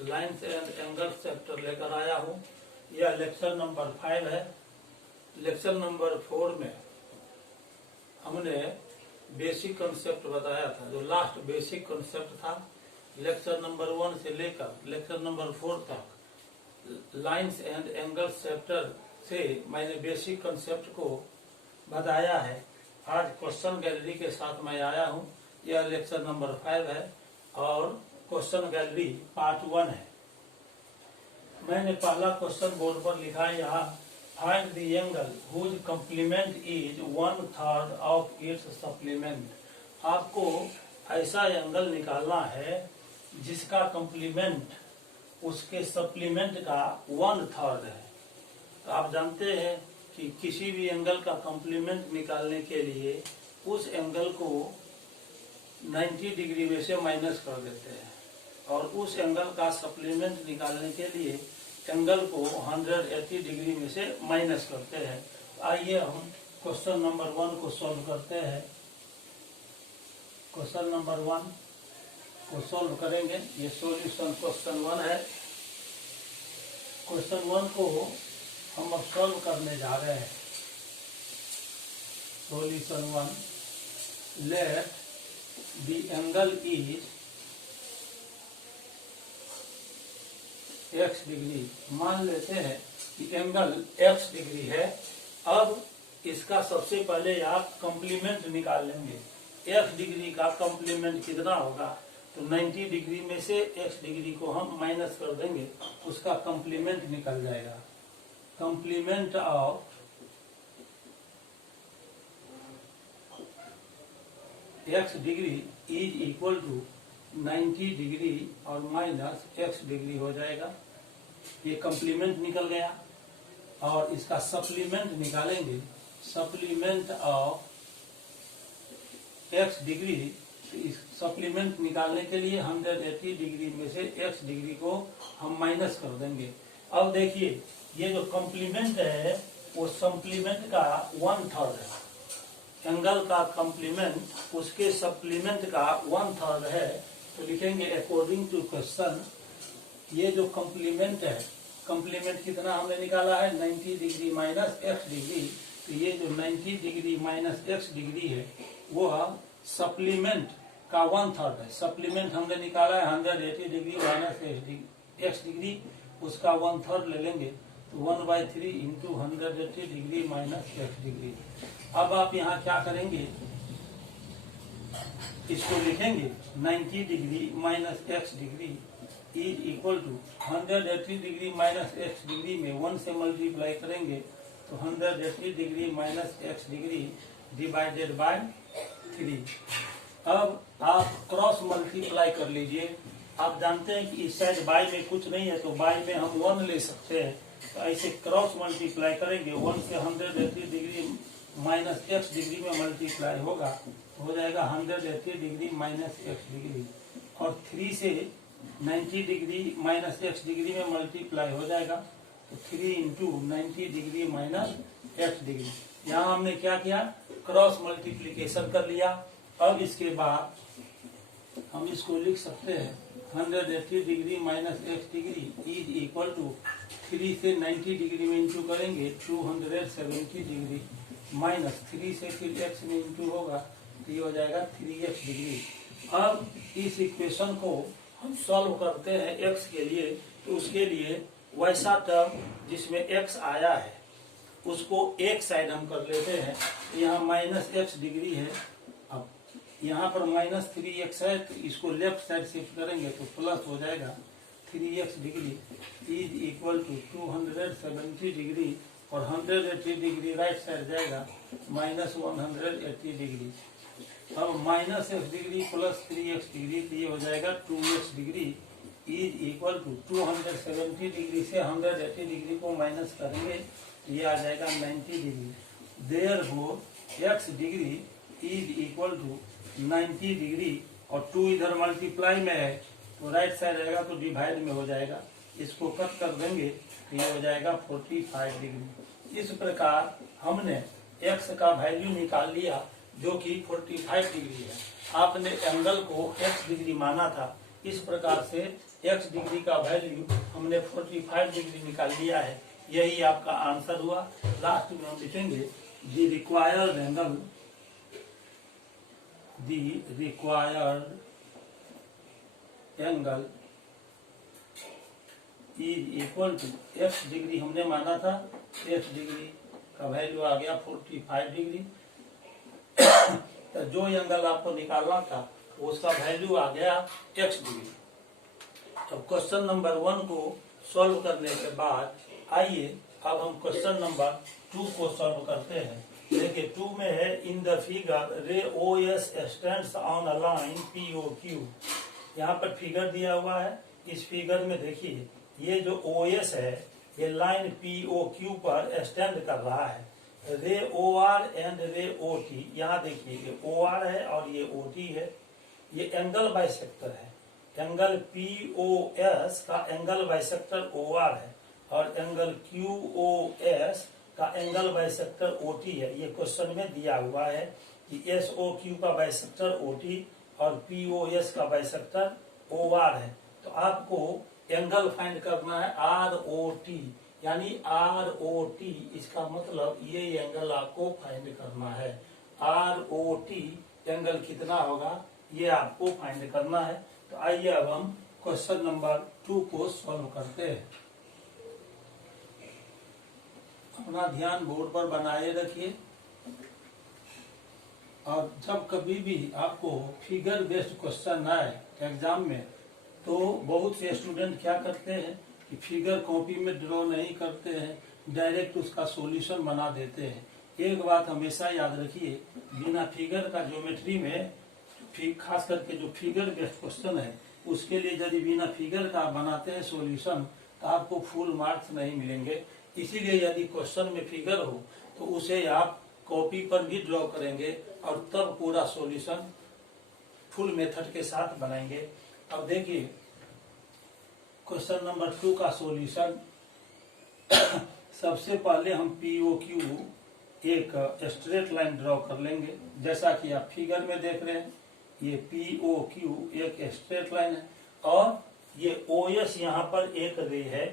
Lines and angles chapter लेकर आया हूँ। यह लेक्चर नंबर 5 है। लेक्चर नंबर 4 में हमने बेसिक कॉन्सेप्ट बताया था, जो लास्ट बेसिक कॉन्सेप्ट था। लेक्चर नंबर 1 से लेकर लेक्चर नंबर 4 तक लाइन्स एंड एंगल्स चैप्टर से मैंने बेसिक कॉन्सेप्ट को बताया है। आज क्वेश्चन गैलरी के साथ मैं आया हूँ। यह लेक्चर नंबर 5 है और क्वेश्चन गैलरी पार्ट 1 है। मैंने पहला क्वेश्चन बोर्ड पर लिखा है यहाँ, find the angle whose complement is 1/3 of its supplement. आपको ऐसा एंगल निकालना है जिसका कॉम्प्लीमेंट उसके सप्लीमेंट का 1/3 है। तो आप जानते हैं कि किसी भी एंगल का कॉम्प्लीमेंट निकालने के लिए उस एंगल को 90 डिग्री में से माइनस कर देते हैं और उस एंगल का सप्लीमेंट निकालने के लिए एंगल को 180 डिग्री में से माइनस करते हैं। आइए हम क्वेश्चन नंबर 1 को सॉल्व करते हैं। क्वेश्चन नंबर 1 को सॉल्व करेंगे। ये सॉल्यूशन क्वेश्चन 1 है। क्वेश्चन 1 को हम अब सॉल्व करने जा रहे हैं। Solution 1, let the angle is x degree. मान लेते हैं कि एंगल x डिग्री है। अब इसका सबसे पहले आप कॉम्प्लीमेंट निकाल लेंगे। x डिग्री का कॉम्प्लीमेंट कितना होगा? तो 90 डिग्री में से x डिग्री को हम माइनस कर देंगे, उसका कॉम्प्लीमेंट निकल जाएगा। Complement of x degree is equal to 90 degree और माइनस x डिग्री हो जाएगा। ये कॉम्प्लीमेंट निकल गया और इसका सप्लीमेंट निकालेंगे। सप्लीमेंट ऑफ x डिग्री, इस सप्लीमेंट निकालने के लिए 180 डिग्री में से x डिग्री को हम माइनस कर देंगे। अब देखिए, ये जो कॉम्प्लीमेंट है वो सप्लीमेंट का 1/3 है। एंगल का कॉम्प्लीमेंट उसके सप्लीमेंट का 1/3 है। तो लिखेंगे अकॉर्डिंग टू क्वेश्चन, ये जो कॉम्प्लीमेंट है, कॉम्प्लीमेंट कितना हमने निकाला है? 90 डिग्री माइनस x डिग्री। तो ये जो 90 डिग्री माइनस x डिग्री है वो सप्लीमेंट का 1/3 है। सप्लीमेंट हमने निकाला है 180 डिग्री माइनस x डिग्री, उसका 1/3 ले लेंगे तो 1/3 into 180 degree minus x degree. अब आप यहाँ क्या करेंगे? इसको लिखेंगे 90 degree minus x degree is equal to 180 degree minus x degree में 1 से मल्टीप्लाई करेंगे तो 180 degree minus x degree divided by 3। अब आप क्रॉस मल्टीप्लाई कर लीजिए। आप जानते हैं कि इस साइड बाई में कुछ नहीं है तो बाई में हम 1 ले सकते हैं। तो ऐसे क्रॉस मल्टीप्लाई करेंगे, 1 से 180 डिग्री माइनस x डिग्री में मल्टीप्लाई होगा, हो जाएगा 180 डिग्री माइनस x डिग्री, और 3 से 90 डिग्री माइनस x डिग्री में मल्टीप्लाई हो जाएगा तो 3 into 90 degree minus x degree. यहाँ हमने क्या किया? क्रॉस मल्टीप्लीकेशन कर लिया। अब इसके बाद हम इसको लिख सकते हैं 180 degree minus x degree is equal to 3 से 90 डिग्री में इंटू करेंगे 270 डिग्री माइनस 3 से फिर x में इंटू होगा तो ये हो जाएगा 3x डिग्री। अब इस इक्वेशन को हम सॉल्व करते हैं x के लिए। तो उसके लिए वैसा टर्म जिसमें x आया है उसको एक साइड हम कर लेते हैं। यहाँ माइनस x डिग्री है, अब यहाँ पर माइनस 3x है तो इसको लेफ्ट साइड शिफ्ट करेंगे तो प्लस हो जाएगा 3x degree is equal to 270 degree और 180 डिग्री राइट साइड जाएगा माइनस 180 डिग्री। अब minus x degree plus 3x degree तो ये हो जाएगा 2x degree is equal to 270 degree से 180 डिग्री को माइनस करेंगे तो ये आ जाएगा 90 degree. Therefore x degree is equal to 90 degree और 2 इधर मल्टीप्लाई में है तो राइट साइड रहेगा तो डिवाइड में हो जाएगा। इसको कट कर देंगे तो ये हो जाएगा 45 डिग्री। इस प्रकार हमने x का वैल्यू निकाल लिया जो कि 45 डिग्री है। आपने एंगल को x डिग्री माना था, इस प्रकार से x डिग्री का वैल्यू हमने 45 डिग्री निकाल लिया है। यही आपका आंसर हुआ। लास्ट में हम लिखेंगे the required angle is equal to x degree हमने माना था, x डिग्री का वैल्यू आ गया 45 डिग्री। तो जो एंगल आपको निकालना था उसका वैल्यू आ गया x डिग्री। अब क्वेश्चन नंबर 1 को सॉल्व करने के बाद आइए अब हम क्वेश्चन नंबर 2 को सॉल्व करते हैं। देखिए 2 में है इन the figure ray O S stands on a line P O Q. यहाँ पर फिगर दिया हुआ है। इस फिगर में देखिए ये जो ओ एस है ये लाइन पी ओ क्यू पर स्टैंड कर रहा है। रे ओ आर एंड रे ओ टी, यहाँ देखिए ये ओ आर है और ये ओ टी है। ये एंगल बाइसेक्टर है। एंगल पी ओ एस का एंगल बाइसेक्टर ओ आर है और एंगल क्यू ओ एस का एंगल बाइसेक्टर ओ टी है। ये क्वेश्चन में दिया हुआ है कि एस ओ क्यू का बाइसेक्टर ओ टी और पी ओ एस का बाइसेक्टर ओ आर है। तो आपको एंगल फाइंड करना है आर ओ टी, यानी आर ओ टी। इसका मतलब ये एंगल आपको फाइंड करना है। आर ओ टी एंगल कितना होगा ये आपको फाइंड करना है। तो आइए अब हम क्वेश्चन नंबर 2 को सॉल्व करते हैं। अपना ध्यान बोर्ड पर बनाए रखिए और जब कभी भी आपको फिगर बेस्ड क्वेश्चन आए एग्जाम में तो बहुत से स्टूडेंट क्या करते हैं कि फिगर कॉपी में ड्रॉ नहीं करते हैं, डायरेक्ट उसका सॉल्यूशन बना देते हैं। एक बात हमेशा याद रखिए, बिना फिगर का ज्योमेट्री में खास करके जो फिगर बेस्ड क्वेश्चन है उसके लिए यदि बिना फिगर का बनाते हैं सॉल्यूशन तो आपको फुल मार्क्स नहीं मिलेंगे। इसीलिए यदि क्वेश्चन में फिगर हो तो उसे आप कॉपी पर भी ड्रॉ करेंगे और तब पूरा सॉल्यूशन फुल मेथड के साथ बनाएंगे। अब देखिए क्वेश्चन नंबर 2 का सॉल्यूशन। सबसे पहले हम पी ओ क्यू एक स्ट्रेट लाइन ड्रॉ कर लेंगे। जैसा कि आप फिगर में देख रहे हैं ये पी ओ क्यू एक स्ट्रेट लाइन है और ये ओ एस यहाँ पर एक रे है।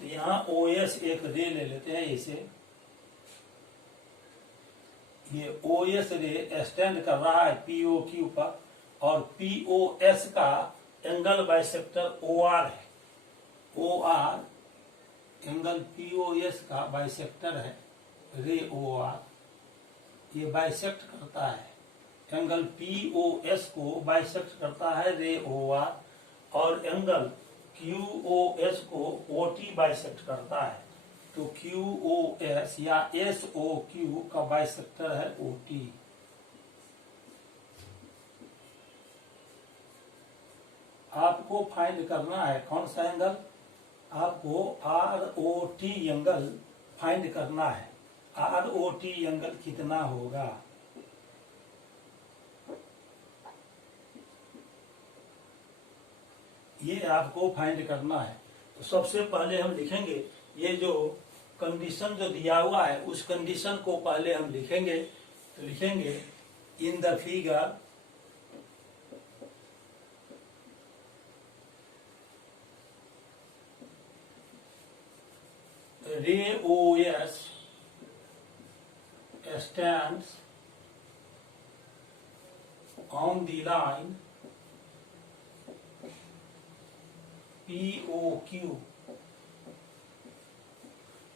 तो यहाँ ओ एस एक रे ले लेते हैं इसे। ये ओ एस रे स्टैंड कर रहा है पी ओ क्यू पर और पी ओ एस का एंगल बाइसेक्टर ओ आर है। O R angle P O S का बाइसेक्टर है रे ओ आर। ये बाइसेक्ट करता है एंगल पी ओ एस को बाइसेक्ट करता है रे ओ आर और एंगल क्यू ओ एस को ओ टी बाइसेक्ट करता है। तो क्यू ओ एस या एस ओ क्यू का बाइसेक्टर है ओ टी। आपको फाइंड करना है कौन सा एंगल, आपको R O T angle find करना है। आर ओ टी एंगल कितना होगा, ये आपको फाइंड करना है। तो सबसे पहले हम लिखेंगे ये जो कंडीशन जो दिया हुआ है उस कंडीशन को पहले हम लिखेंगे। तो लिखेंगे इन the figure ray O S stands on the line POQ।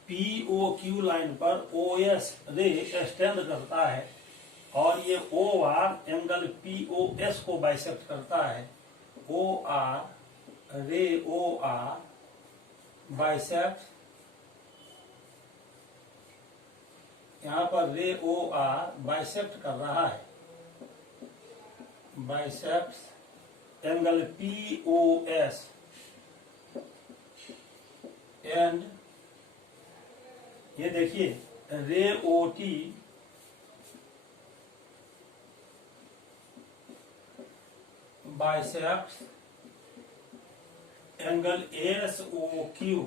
POQ line पर OS रे स्टैंड करता है और ये OR एंगल POS को बाइसेक्ट करता है। OR रे OR बाइसेक्ट, यहाँ पर रे OR बाइसेक्ट कर रहा है, बाइसेक्ट एंगल POS एंड ये देखिए रे OT बाइसेक्ट एंगल SOQ।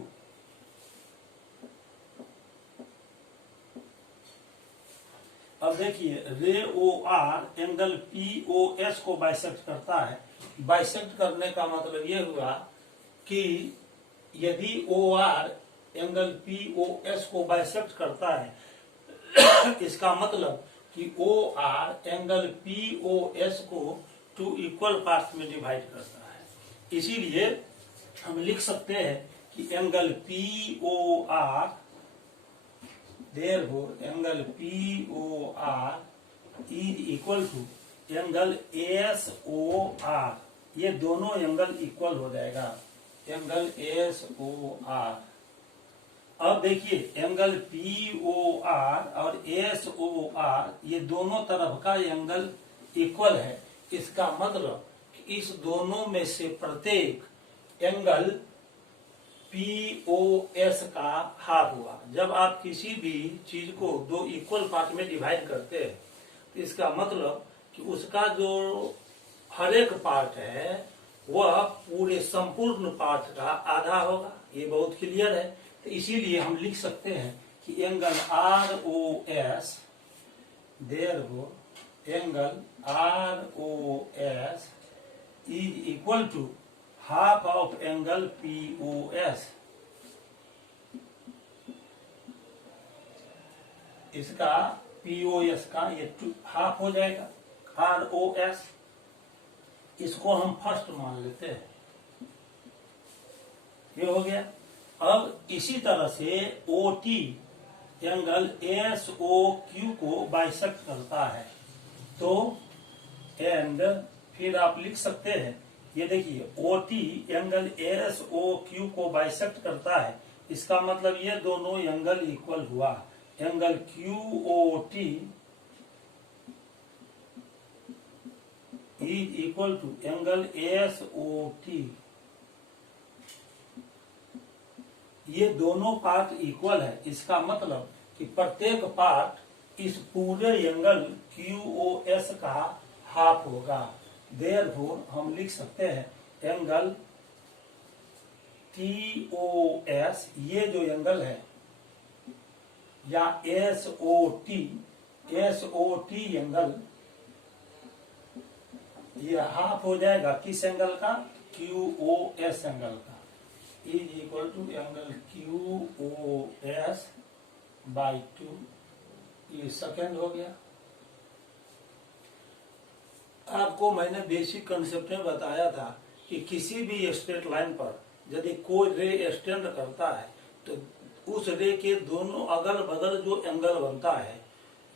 अब देखिए रे OR एंगल POS को बाइसेक्ट करता है। बाइसेक्ट करने का मतलब ये हुआ कि यदि OR एंगल POS को बाइसेक्ट करता है इसका मतलब कि OR एंगल POS को 2 इक्वल पार्ट्स में डिवाइड करता है। इसीलिए हम लिख सकते हैं कि angle POR therefore angle POR is equal to angle SOR। ये दोनों एंगल इक्वल हो जाएगा, एंगल SOR। अब देखिए एंगल POR और SOR ये दोनों तरफ का एंगल इक्वल है। इसका मतलब कि इस दोनों में से प्रत्येक एंगल POS का हाफ हुआ। जब आप किसी भी चीज को दो इक्वल पार्ट में डिवाइड करते हैं तो इसका मतलब कि उसका जो हर एक पार्ट है वह पूरे संपूर्ण पार्ट का आधा होगा। ये बहुत क्लियर है। तो इसीलिए हम लिख सकते हैं कि angle ROS therefore angle ROS is equal to half of angle POS। इसका POS का ये हाफ हो जाएगा ROS। इसको हम फर्स्ट मान लेते हैं, ये हो गया। अब इसी तरह से OT एंगल SOQ को बाइसेक्ट करता है तो एंड फिर आप लिख सकते हैं, ये देखिए OT एंगल SOQ को बाइसेक्ट करता है। इसका मतलब ये दोनों एंगल इक्वल हुआ। Angle QOT is equal to angle SOT। ये दोनों पार्ट इक्वल है। इसका मतलब कि प्रत्येक पार्ट इस पूरे एंगल QOS का हाफ होगा। देयरफॉर हम लिख सकते हैं एंगल TOS ये जो एंगल है या SOT एंगल ये हाफ हो जाएगा किस एंगल का? QOS एंगल का। Is equal to angle QOS by 2। ये सेकेंड हो गया। आपको मैंने बेसिक कंसेप्ट में बताया था कि किसी भी स्ट्रेट लाइन पर यदि कोई रे स्टैंड करता है तो उस रे के दोनों अगल बगल जो एंगल बनता है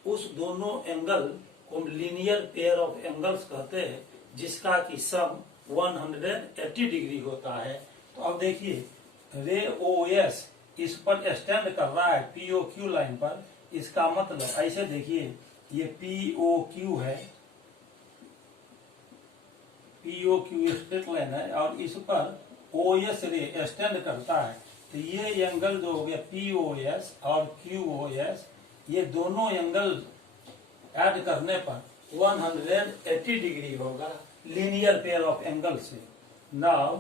उस दोनों एंगल को लीनियर पेयर ऑफ एंगल्स कहते हैं, जिसका कि सम 180 डिग्री होता है। तो अब देखिए रे OS इस पर स्टैंड कर रहा है POQ लाइन पर। इसका मतलब ऐसे देखिए ये POQ है, POQ स्ट्रेट लाइन है और इस पर OS रे स्टैंड करता है। तो ये एंगल जो हो गया POS और QOS ये दोनों एंगल ऐड करने पर 180 डिग्री होगा लीनियर पेयर ऑफ एंगल से। Now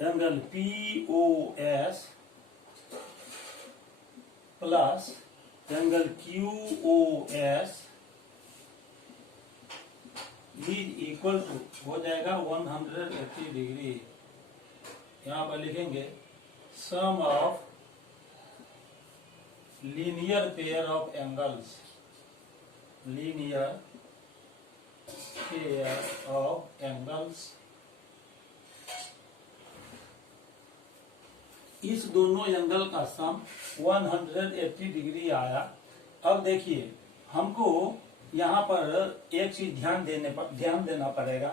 angle POS plus angle QOS is equal to हो जाएगा 180 डिग्री। यहाँ पर लिखेंगे sum of linear pair of angles, linear pair of angles. इस दोनों एंगल का सम 180 डिग्री आया। अब देखिए हमको यहाँ पर एक चीज ध्यान देना पड़ेगा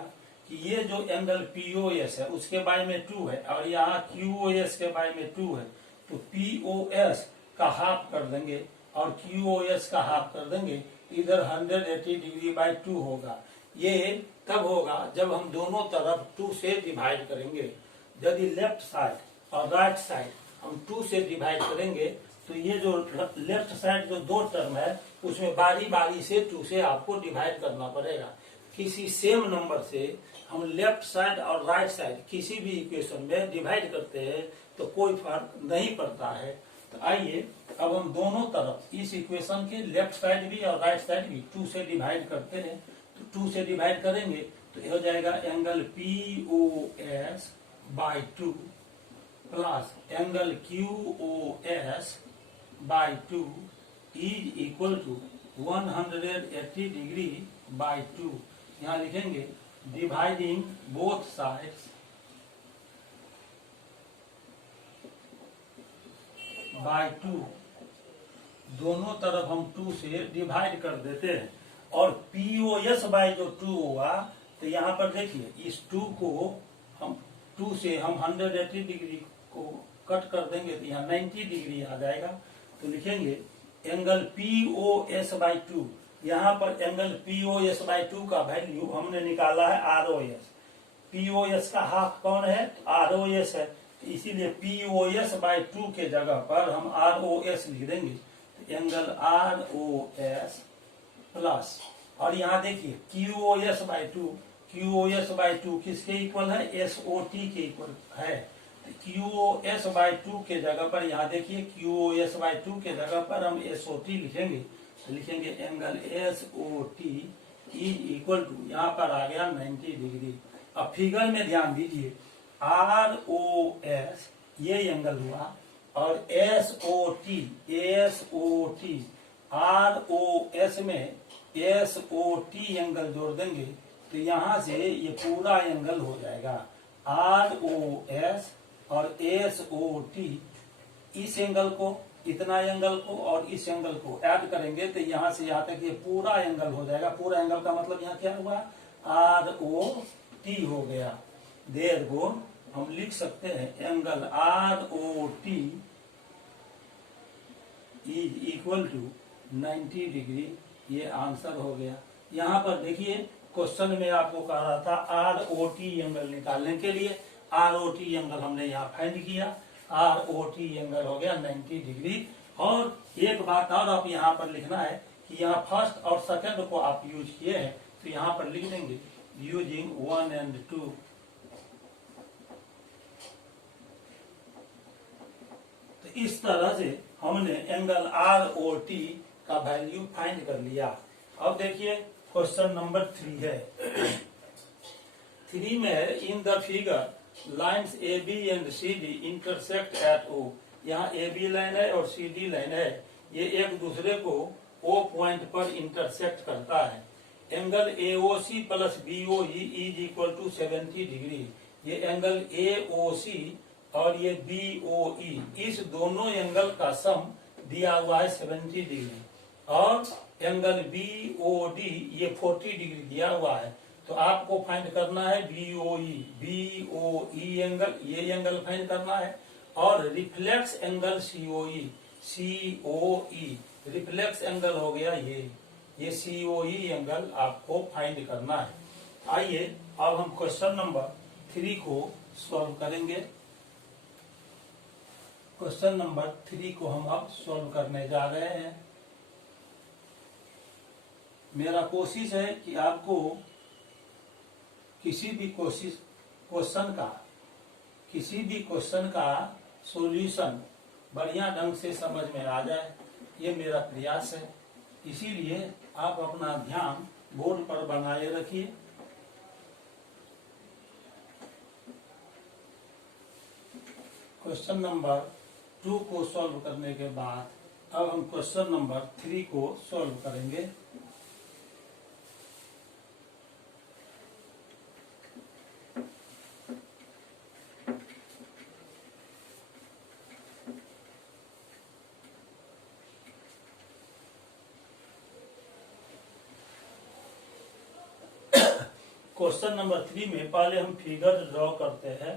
कि ये जो एंगल POS है उसके बारे में 2 है और यहाँ QOS के बारे में 2 है। तो POS का हाफ कर देंगे और QOS का हाफ कर देंगे, इधर 180 डिग्री बाई 2 होगा। ये तब होगा जब हम दोनों तरफ 2 से डिवाइड करेंगे। यदि लेफ्ट साइड और राइट साइड हम 2 से डिवाइड करेंगे तो ये जो लेफ्ट साइड जो 2 टर्म है उसमें बारी बारी से 2 से आपको डिवाइड करना पड़ेगा। किसी सेम नंबर से हम लेफ्ट साइड और राइट साइड किसी भी इक्वेशन में डिवाइड करते हैं तो कोई फर्क नहीं पड़ता है। तो आइए अब हम दोनों तरफ इस इक्वेशन के लेफ्ट साइड भी और राइट साइड भी 2 से डिवाइड करते हैं। तो 2 से डिवाइड करेंगे तो ये हो जाएगा angle POS by 2 plus angle QOS by 2 is equal to 180 degree by 2। यहाँ लिखेंगे डिवाइडिंग बोथ साइड्स बाई 2, दोनों तरफ हम 2 से डिवाइड कर देते हैं और POS बाई जो 2 हुआ तो यहाँ पर देखिए इस 2 को हम 2 से हम 180 डिग्री को कट कर देंगे तो यहाँ 90 डिग्री आ जाएगा। तो लिखेंगे एंगल POS बाई 2, यहाँ पर एंगल POS बाई 2 का वैल्यू हमने निकाला है ROS। POS का हाफ कौन है? ROS है, इसीलिए POS बाई 2 के जगह पर हम ROS लिख देंगे। तो एंगल ROS प्लस और यहाँ देखिए QOS बाई 2 किसके इक्वल है? SOT के इक्वल है। तो QOS बाई 2 के जगह पर यहाँ देखिए QOS बाई 2 के जगह पर हम SOT लिखेंगे। तो लिखेंगे angle SOT is equal to, यहाँ पर आ गया 90 डिग्री। अब फिगर में ध्यान दीजिए, ROS ये एंगल हुआ और SOT ROS में SOT एंगल जोड़ देंगे तो यहाँ से ये पूरा एंगल हो जाएगा। ROS और SOT इस एंगल को, इतना एंगल को और इस एंगल को ऐड करेंगे तो यहाँ से यहाँ तक ये पूरा एंगल हो जाएगा। पूरा एंगल का मतलब यहाँ क्या हुआ? ROT हो गया। देर को हम लिख सकते हैं angle ROT is equal to 90 degree. ये आंसर हो गया। यहाँ पर देखिए क्वेश्चन में आपको कह रहा था ROT एंगल निकालने के लिए, ROT एंगल हमने यहाँ फाइंड किया। ROT एंगल हो गया 90 डिग्री। और एक बात और आप यहाँ पर लिखना है कि यहाँ फर्स्ट और सेकंड को आप यूज किए हैं तो यहाँ पर लिख देंगे यूजिंग 1 and 2। तो इस तरह से हमने एंगल ROT का वैल्यू फाइंड कर लिया। अब देखिए क्वेश्चन नंबर 3 है। 3 में है इन the figure lines AB and CD intersect at O। यहाँ AB लाइन है और CD लाइन है, ये एक दूसरे को O पॉइंट पर इंटरसेक्ट करता है। Angle AOC plus BOE is equal to 70 degree. ये एंगल AOC और ये BOE, इस दोनों एंगल का सम दिया हुआ है 70 डिग्री और एंगल BOD ये 40 डिग्री दिया हुआ है। तो आपको फाइंड करना है BOE एंगल, ये एंगल फाइंड करना है और reflex angle COE reflex angle हो गया ये COE एंगल आपको फाइंड करना है। आइए अब हम क्वेश्चन नंबर 3 को सॉल्व करेंगे। क्वेश्चन नंबर 3 को हम अब सॉल्व करने जा रहे हैं। मेरा कोशिश है कि आपको किसी भी क्वेश्चन का सॉल्यूशन बढ़िया ढंग से समझ में आ जाए, ये मेरा प्रयास है। इसीलिए आप अपना ध्यान बोर्ड पर बनाए रखिए। क्वेश्चन नंबर 2 को सॉल्व करने के बाद अब हम क्वेश्चन नंबर 3 को सॉल्व करेंगे। क्वेश्चन नंबर 3 में पहले हम फिगर ड्रॉ करते हैं।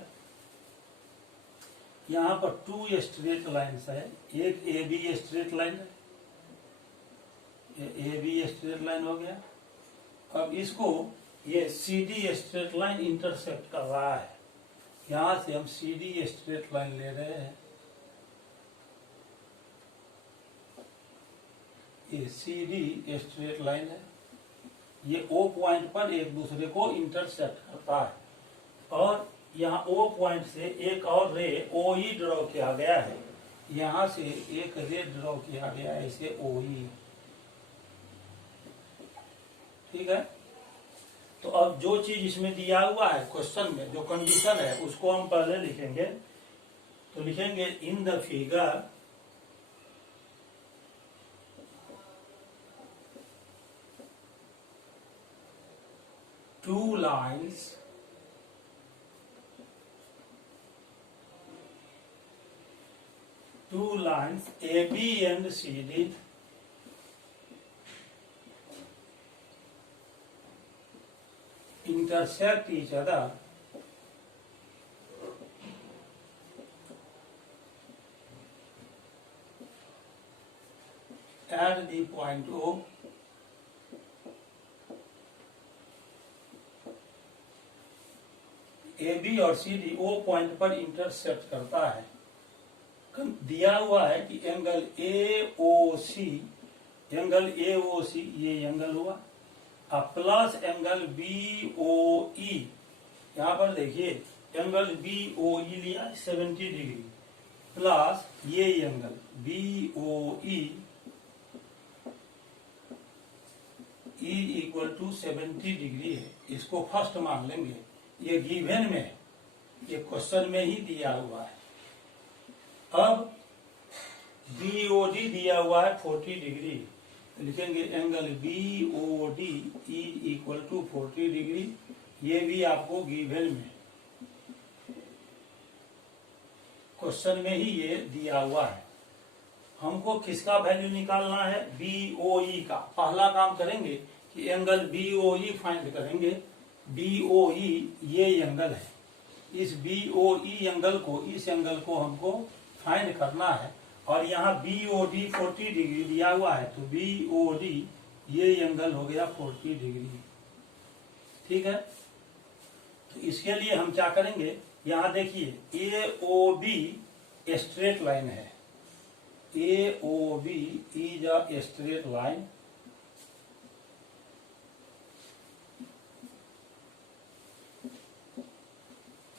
यहाँ पर 2 स्ट्रेट लाइन्स है, एक AB स्ट्रेट लाइन है, ये AB स्ट्रेट लाइन हो गया। अब इसको ये CD स्ट्रेट लाइन इंटरसेक्ट कर रहा है। यहाँ से हम CD स्ट्रेट लाइन ले रहे हैं, ये CD स्ट्रेट लाइन है, ये O पॉइंट पर एक दूसरे को इंटरसेक्ट करता है और यहाँ O पॉइंट से एक और रे OE ड्रॉ किया गया है। यहाँ से एक रे ड्रॉ किया गया है इसे OE, ठीक है। तो अब जो चीज इसमें दिया हुआ है क्वेश्चन में, जो कंडीशन है उसको हम पहले लिखेंगे। तो लिखेंगे इन the figure two lines AB and CD intersect each other at the point O AB और CD O पॉइंट पर इंटरसेक्ट करता है। दिया हुआ है कि एंगल AOC, ये एंगल हुआ, अब प्लस एंगल BOE, यहाँ पर देखिए एंगल BOE लिया 70 डिग्री, प्लस ये angle BOE equal to 70 degree है। इसको फर्स्ट मान लेंगे, ये गिवन में है, ये क्वेश्चन में ही दिया हुआ है। अब BOD दिया हुआ है 40 डिग्री, तो लिखेंगे angle BOD equal to 40 degree, ये भी आपको गिवन में, क्वेश्चन में ही ये दिया हुआ है। हमको किसका वैल्यू निकालना है? BOE का। पहला काम करेंगे कि एंगल BOE फाइंड करेंगे। BOE ये एंगल है, इस BOE एंगल को, इस एंगल को हमको फाइंड करना है, और यहाँ BOD 40 डिग्री दिया हुआ है, तो BOD ये एंगल हो गया 40 डिग्री। ठीक है, तो इसके लिए हम क्या करेंगे, यहाँ देखिए AOB स्ट्रेट लाइन है, AOB is a straight line,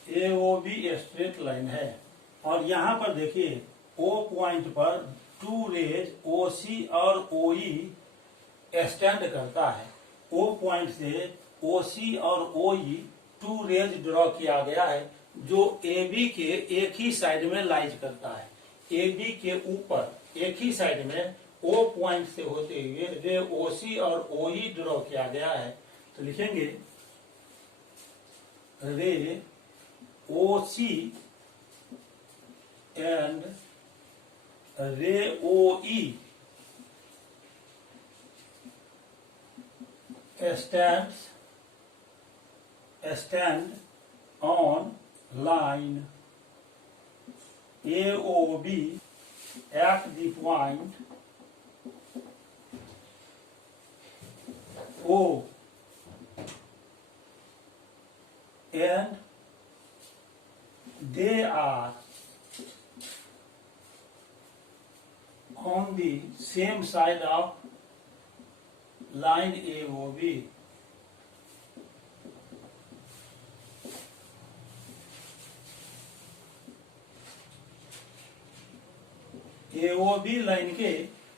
AOB straight line है, और यहाँ पर देखिए O पॉइंट पर टू रेज OC और OE स्टैंड करता है। O पॉइंट से OC और OE टू रेज ड्रॉ किया गया है, जो AB के एक ही साइड में लाइज करता है। AB के ऊपर एक ही साइड में O पॉइंट से होते हुए रे OC और OE ड्रॉ किया गया है। तो लिखेंगे रे OC and ray OE stand on line AOB at the point O, and they are on the same side of line AOB. AOB line के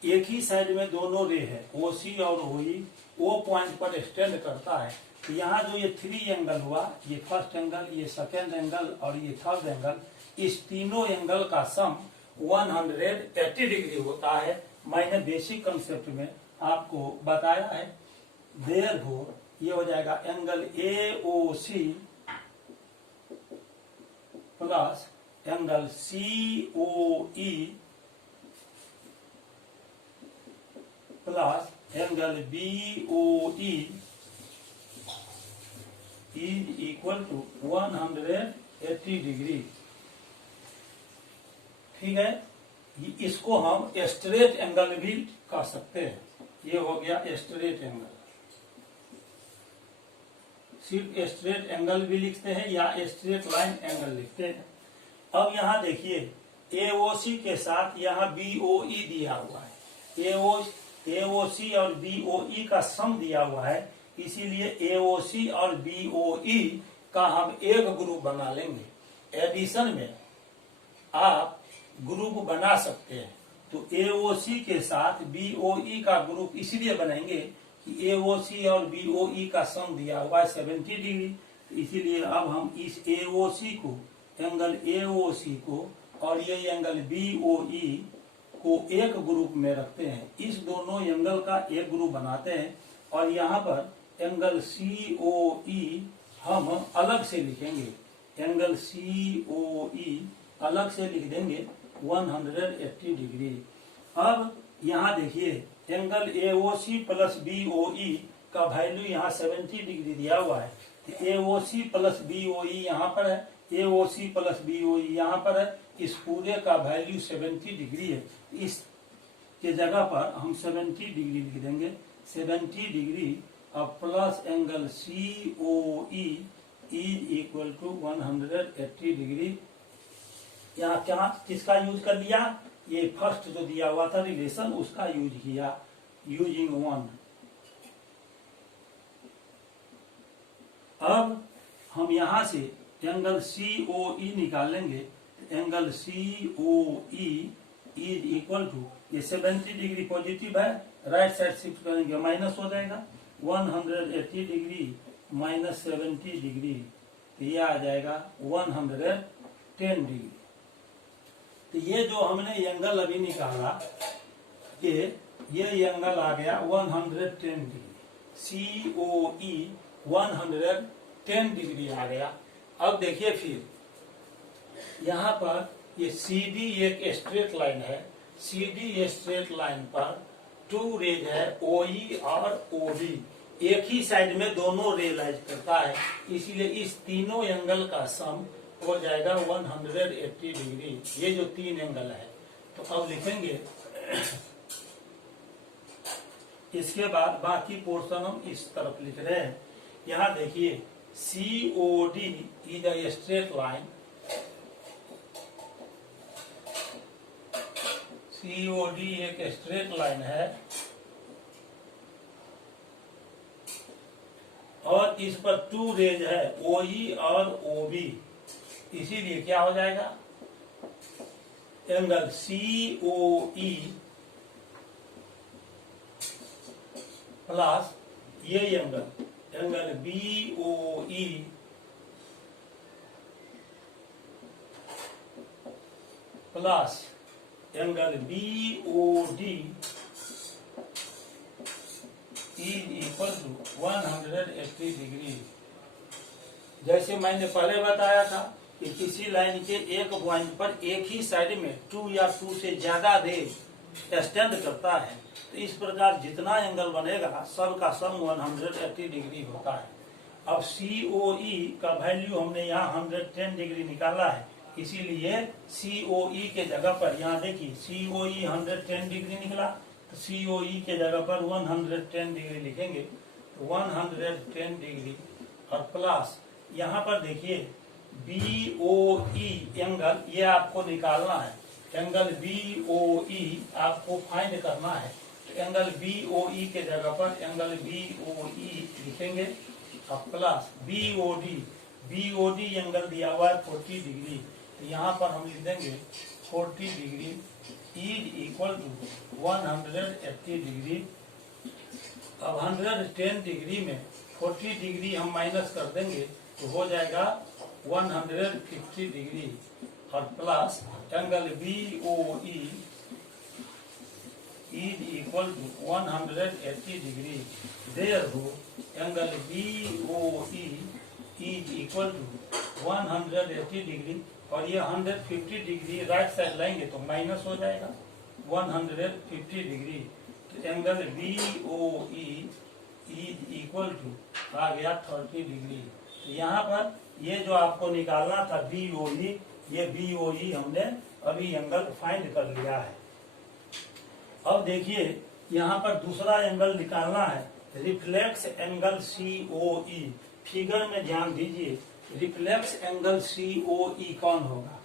एक ही साइड में दोनों रे है, OC और OE, O पॉइंट पर स्टैंड करता है। तो यहाँ जो ये 3 एंगल हुआ, ये फर्स्ट एंगल, ये सेकेंड एंगल और ये थर्ड एंगल, इस तीनों एंगल का सम 180 डिग्री होता है। मैंने बेसिक कंसेप्ट में आपको बताया है। देयरफॉर ये हो जाएगा angle AOC plus angle COE plus angle BOE is equal to 180 degree. ठीक है, इसको हम स्ट्रेट एंगल भी कह सकते हैं। ये हो गया स्ट्रेट एंगल, सिर्फ स्ट्रेट एंगल भी लिखते हैं या स्ट्रेट लाइन एंगल लिखते हैं। अब यहाँ देखिए AOC के साथ यहाँ BOE दिया हुआ है, AOC और BOE का सम दिया हुआ है, इसीलिए AOC और BOE का हम एक ग्रुप बना लेंगे। एडिशन में आप ग्रुप बना सकते हैं, तो AOC के साथ BOE का ग्रुप इसलिए बनाएंगे AOC और BOE का सम दिया हुआ है 70 डिग्री। इसीलिए अब हम इस AOC को, एंगल AOC को और ये एंगल BOE को एक ग्रुप में रखते हैं। इस दोनों एंगल का एक ग्रुप बनाते हैं और यहाँ पर एंगल COE हम अलग से लिखेंगे। एंगल COE अलग से लिख देंगे 180 डिग्री। अब यहाँ देखिए एंगल AOC प्लस BOE का वैल्यू यहाँ 70 डिग्री दिया हुआ है। AOC प्लस BOE यहाँ पर है, AOC प्लस BOE यहाँ पर है। इस पूरे का वैल्यू 70 डिग्री है। इस के जगह पर हम 70 डिग्री लिख देंगे। 70 डिग्री अब plus angle COE is equal to 180 degree. यहाँ क्या किसका यूज कर लिया? ये फर्स्ट जो दिया हुआ था रिलेशन उसका यूज किया, यूजिंग 1। अब हम यहाँ से एंगल COE निकालेंगे। Angle COE is equal to, ये 70 डिग्री पॉजिटिव है, राइट साइड शिफ्ट करेंगे माइनस हो जाएगा। 180 डिग्री माइनस 70 डिग्री, तो ये आ जाएगा 110 डिग्री। तो ये जो हमने एंगल अभी निकाला, ये एंगल आ गया 110 डिग्री। COE 110 डिग्री आ गया। अब देखिए फिर यहाँ पर ये CD एक स्ट्रेट लाइन है। CD स्ट्रेट लाइन पर 2 रेज है, OE और OB। एक ही साइड में दोनों रे लाइज करता है, इसीलिए इस तीनों एंगल का सम हो जाएगा 180 डिग्री। ये जो 3 एंगल है, तो अब लिखेंगे। इसके बाद बाकी पोर्शन हम इस तरफ लिख रहे हैं। यहाँ देखिए COD is a straight line. COD एक स्ट्रेट लाइन है और इस पर 2 रेज है, OE और OB। इसीलिए क्या हो जाएगा, एंगल COE प्लस ये angle BOE plus angle BOD is equal to 180 degree. जैसे मैंने पहले बताया था कि किसी लाइन के एक पॉइंट पर एक ही साइड में 2 या 2 से ज्यादा रे स्टैंड करता है, तो इस प्रकार जितना एंगल बनेगा सब का सम 180 डिग्री होता है। अब COE का वैल्यू हमने यहाँ 110 डिग्री निकाला है, इसीलिए COE के जगह पर यहाँ देखिए COE 110 डिग्री निकला, तो COE के जगह पर 110 डिग्री लिखेंगे। तो 110 डिग्री और प्लस यहाँ पर देखिए BOE एंगल, ये आपको निकालना है। एंगल BOE आपको फाइंड करना है। तो एंगल BOE के जगह पर एंगल BOE लिखेंगे और प्लस BOD एंगल दिया हुआ है 40 डिग्री, तो यहाँ पर हम लिख देंगे 40 degree is equal to 180 degree. अब 110 डिग्री में 40 डिग्री हम माइनस कर देंगे तो हो जाएगा 150 डिग्री और plus angle BOE is equal to 180 degree. Therefore angle BOE is equal to 180 degree और ये 150 डिग्री राइट साइड लाएंगे तो माइनस हो जाएगा 150 डिग्री। तो angle BOE is equal to आ गया 30 डिग्री। तो यहाँ पर ये जो आपको निकालना था BOE, ये BOE हमने अभी एंगल फाइंड कर लिया है। अब देखिए यहाँ पर दूसरा एंगल निकालना है, रिफ्लेक्स एंगल COE। फिगर में ध्यान दीजिए, रिफ्लेक्स एंगल COE कौन होगा?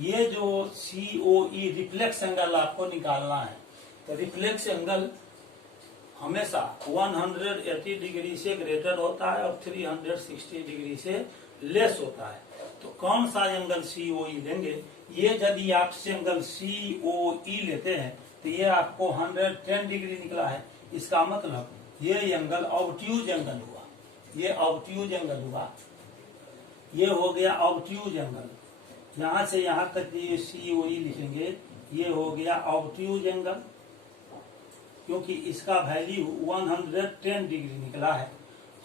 ये जो COE रिफ्लेक्स एंगल आपको निकालना है, तो रिफ्लेक्स एंगल हमेशा 180 डिग्री से ग्रेटर होता है और 360 डिग्री से लेस होता है। तो कौन सा एंगल COE लेंगे? ये यदि आप एंगल COE लेते हैं तो ये आपको 110 डिग्री निकला है। इसका मतलब ये एंगल ऑब्ट्यूज एंगल हुआ, ये ऑब्ट्यूज एंगल हुआ, ये हो गया ऑब्ट्यूज एंगल। यहां से यहां तक ये COE लिखेंगे, ये हो गया ऑब्ट्यूज एंगल, क्योंकि इसका वैल्यू 110 डिग्री निकला है।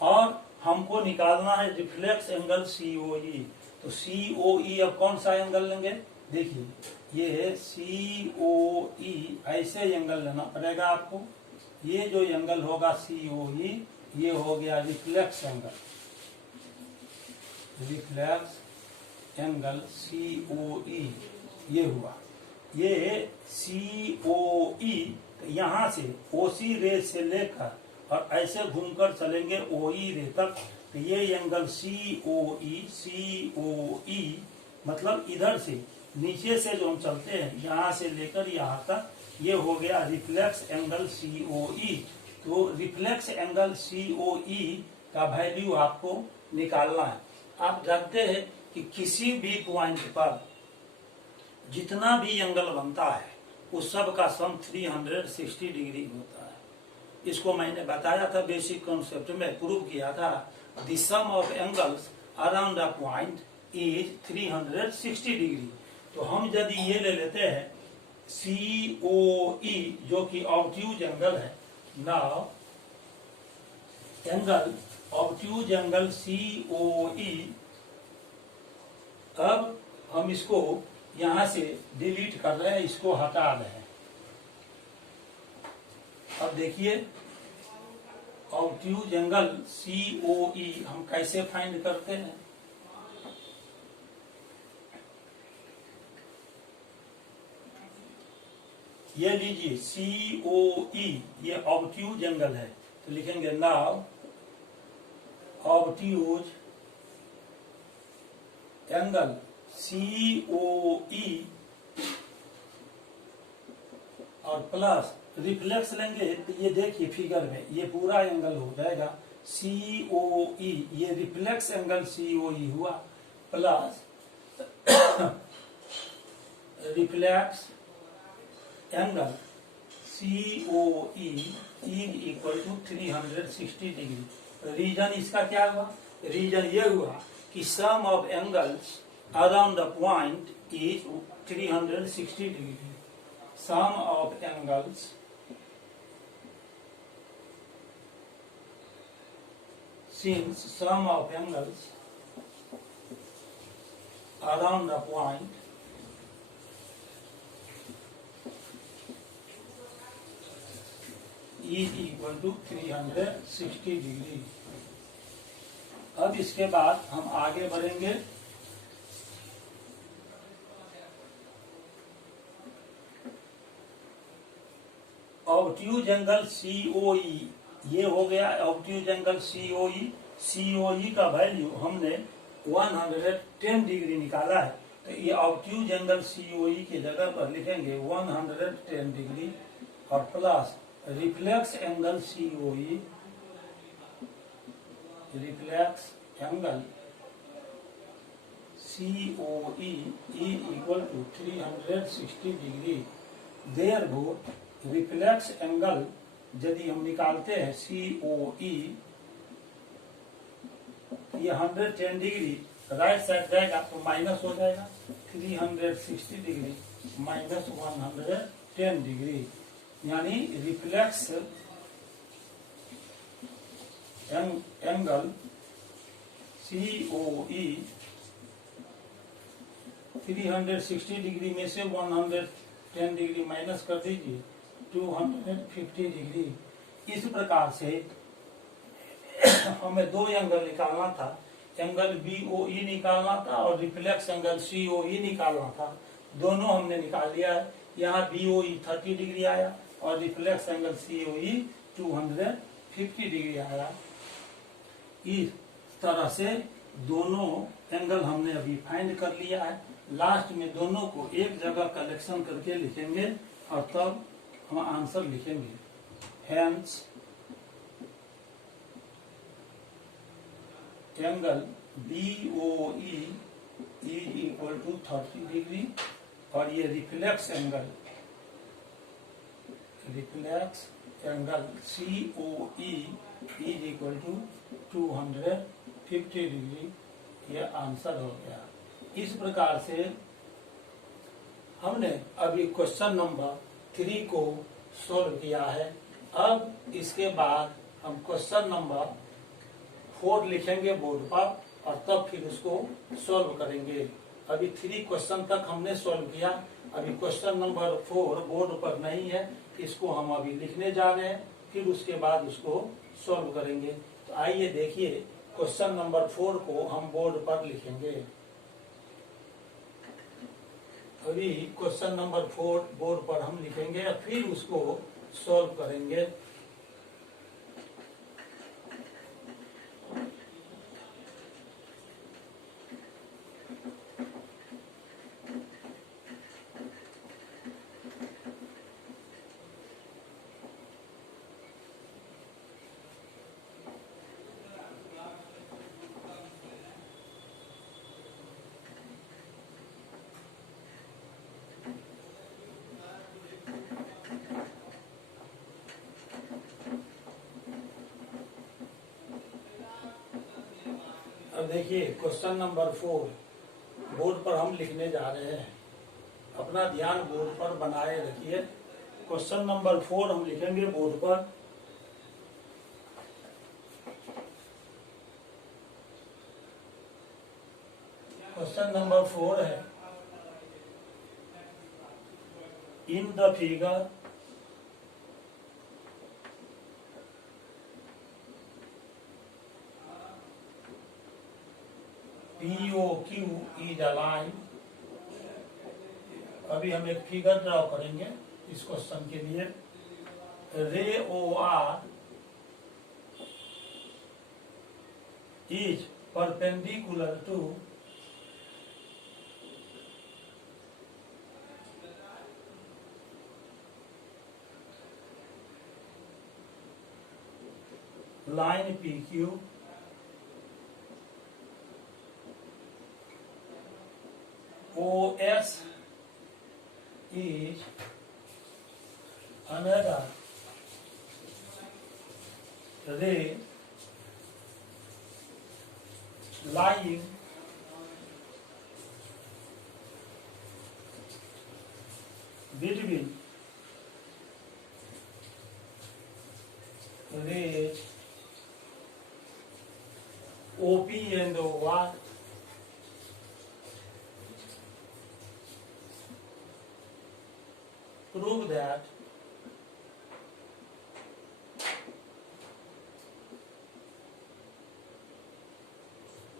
और हमको निकालना है रिफ्लेक्स एंगल COE। तो COE अब कौन सा एंगल लेंगे, देखिए ये है COE, ऐसे एंगल लेना पड़ेगा आपको। ये जो एंगल होगा COE, ये हो गया reflex angle, reflex angle COE, ये हुआ। ये COE यहां से OC रे से लेकर और ऐसे घूमकर चलेंगे OE रे तक, तो ये एंगल COE मतलब इधर से नीचे से जो हम चलते हैं यहां से लेकर यहां तक, ये हो गया रिफ्लेक्स एंगल COE। तो रिफ्लेक्स एंगल COE का वैल्यू आपको निकालना है। आप जानते हैं कि किसी भी पॉइंट पर जितना भी एंगल बनता है उस सब का सम 360 डिग्री होता है। इसको मैंने बताया था बेसिक कॉन्सेप्ट में, प्रूव किया था। The sum of angles around a point is 360 degree. तो हम यदि ये ले लेते हैं COE जो कि ऑब्ट्यूज एंगल है, now angle obtuse angle COE, अब हम इसको यहां से डिलीट कर रहे हैं, इसको हटा रहे हैं। अब देखिए ऑब्ट्यूज एंगल COE हम कैसे फाइंड करते हैं। ये लीजिए COE, ये ऑब्ट्यूज एंगल है, तो लिखेंगे नाउ ऑब्ट्यूज एंगल COE और प्लस रिफ्लेक्स लेंगे, तो ये देखिए फिगर में ये पूरा एंगल हो जाएगा COE, ये रिफ्लेक्स एंगल COE हुआ, plus reflex angle COE is equal to 360 degree. Reason इसका क्या हुआ, रीजन ये हुआ कि sum of angles around the point is 360 degree. Sum of angles since sum of angles around the point is equal to 360 degree. अब इसके बाद हम आगे बढ़ेंगे। ऑब्ट्यूज एंगल COE, ये हो गया ऑब्ट्यूज एंगल COE का वैल्यू हमने 110 डिग्री निकाला है, तो ये ऑब्ट्यूज एंगल COE की जगह पर लिखेंगे 110 डिग्री और plus reflex angle COE, reflex angle COE is equal to 360 degree. Therefore reflex angle यदि हम निकालते हैं COE, ये 110 डिग्री राइट साइड जाएगा तो माइनस हो जाएगा, 360 डिग्री माइनस 110 डिग्री, यानी रिफ्लेक्स एंगल COE 360 डिग्री में से 110 डिग्री माइनस कर दीजिए, 250 डिग्री। इस प्रकार से हमें दो एंगल निकालना था, एंगल BOE निकालना था और रिफ्लेक्स एंगल COE निकालना था। दोनों हमने निकाल लिया है। यहाँ BOE 30 डिग्री आया और रिफ्लेक्स एंगल COE 250 डिग्री आया। इस तरह से दोनों एंगल हमने अभी फाइंड कर लिया है। लास्ट में दोनों को एक जगह कलेक्शन करके लिखेंगे और तब हम आंसर लिखेंगे। Hence angle BOE is equal to 30 degree और ये reflex angle COE is equal to 250 degree. ये आंसर हो गया। इस प्रकार से हमने अभी क्वेश्चन नंबर 3 को सॉल्व किया है। अब इसके बाद हम क्वेश्चन नंबर 4 लिखेंगे बोर्ड पर और तब फिर उसको सॉल्व करेंगे। अभी 3 क्वेश्चन तक हमने सॉल्व किया। अभी क्वेश्चन नंबर 4 बोर्ड पर नहीं है, इसको हम अभी लिखने जा रहे हैं, फिर उसके बाद उसको सॉल्व करेंगे। तो आइए देखिए, क्वेश्चन नंबर 4 को हम बोर्ड पर लिखेंगे। अभी क्वेश्चन नंबर 4 बोर्ड पर हम लिखेंगे और फिर उसको सॉल्व करेंगे। अब देखिए, क्वेश्चन नंबर 4 बोर्ड पर हम लिखने जा रहे हैं। अपना ध्यान बोर्ड पर बनाए रखिए। क्वेश्चन नंबर 4 हम लिखेंगे बोर्ड पर। क्वेश्चन नंबर 4 है, इन the figure POQ is a line. अभी हम एक फिगर ड्रॉ करेंगे इस क्वेश्चन के लिए। Ray OR is perpendicular to line PQ OS is another ray lying between rays OP and OR. Prove that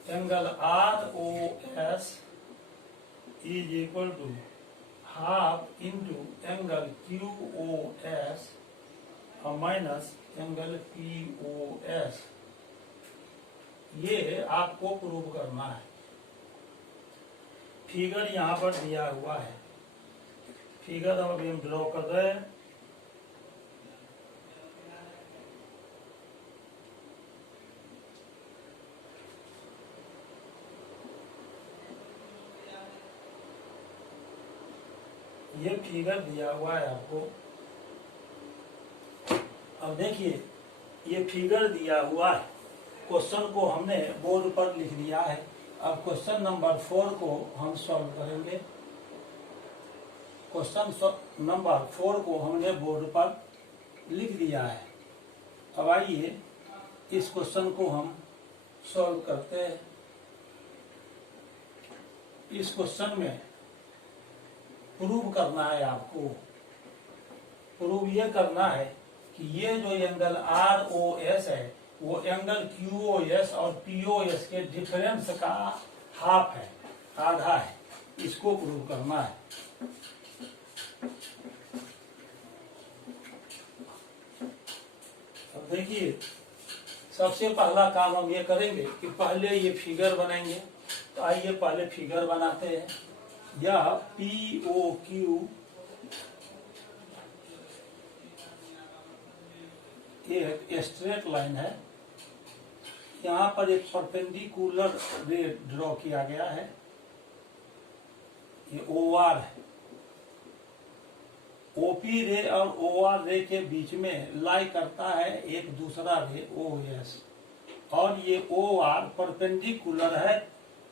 angle ROS is equal to half into angle QOS minus angle POS। ये आपको prove करना है। Figure यहाँ पर दिया हुआ है। Figure अब अभी हम ड्रॉ कर रहे हैं। ये फिगर दिया हुआ है आपको। अब देखिए, ये फिगर दिया हुआ है। क्वेश्चन को हमने बोर्ड पर लिख दिया है। अब क्वेश्चन नंबर 4 को हम सॉल्व करेंगे। क्वेश्चन नंबर 4 को हमने बोर्ड पर लिख दिया है। अब आइए इस क्वेश्चन को हम सॉल्व करते हैं। इस क्वेश्चन में प्रूव करना है आपको। प्रूव ये करना है कि ये जो एंगल ROS है वो एंगल QOS और POS के डिफरेंस का हाफ है, आधा है। इसको प्रूव करना है। अब देखिए, सबसे पहला काम हम ये करेंगे कि पहले ये फिगर बनाएंगे। तो आइए पहले फिगर बनाते हैं। यह POQ एक स्ट्रेट लाइन है। यहाँ पर एक परपेंडिकुलर रे ड्रॉ किया गया है। ये OR है। ओपी रे और ओआर रे के बीच में लाई करता है एक दूसरा रे ओएस, और ये ओआर परपेंडिकुलर है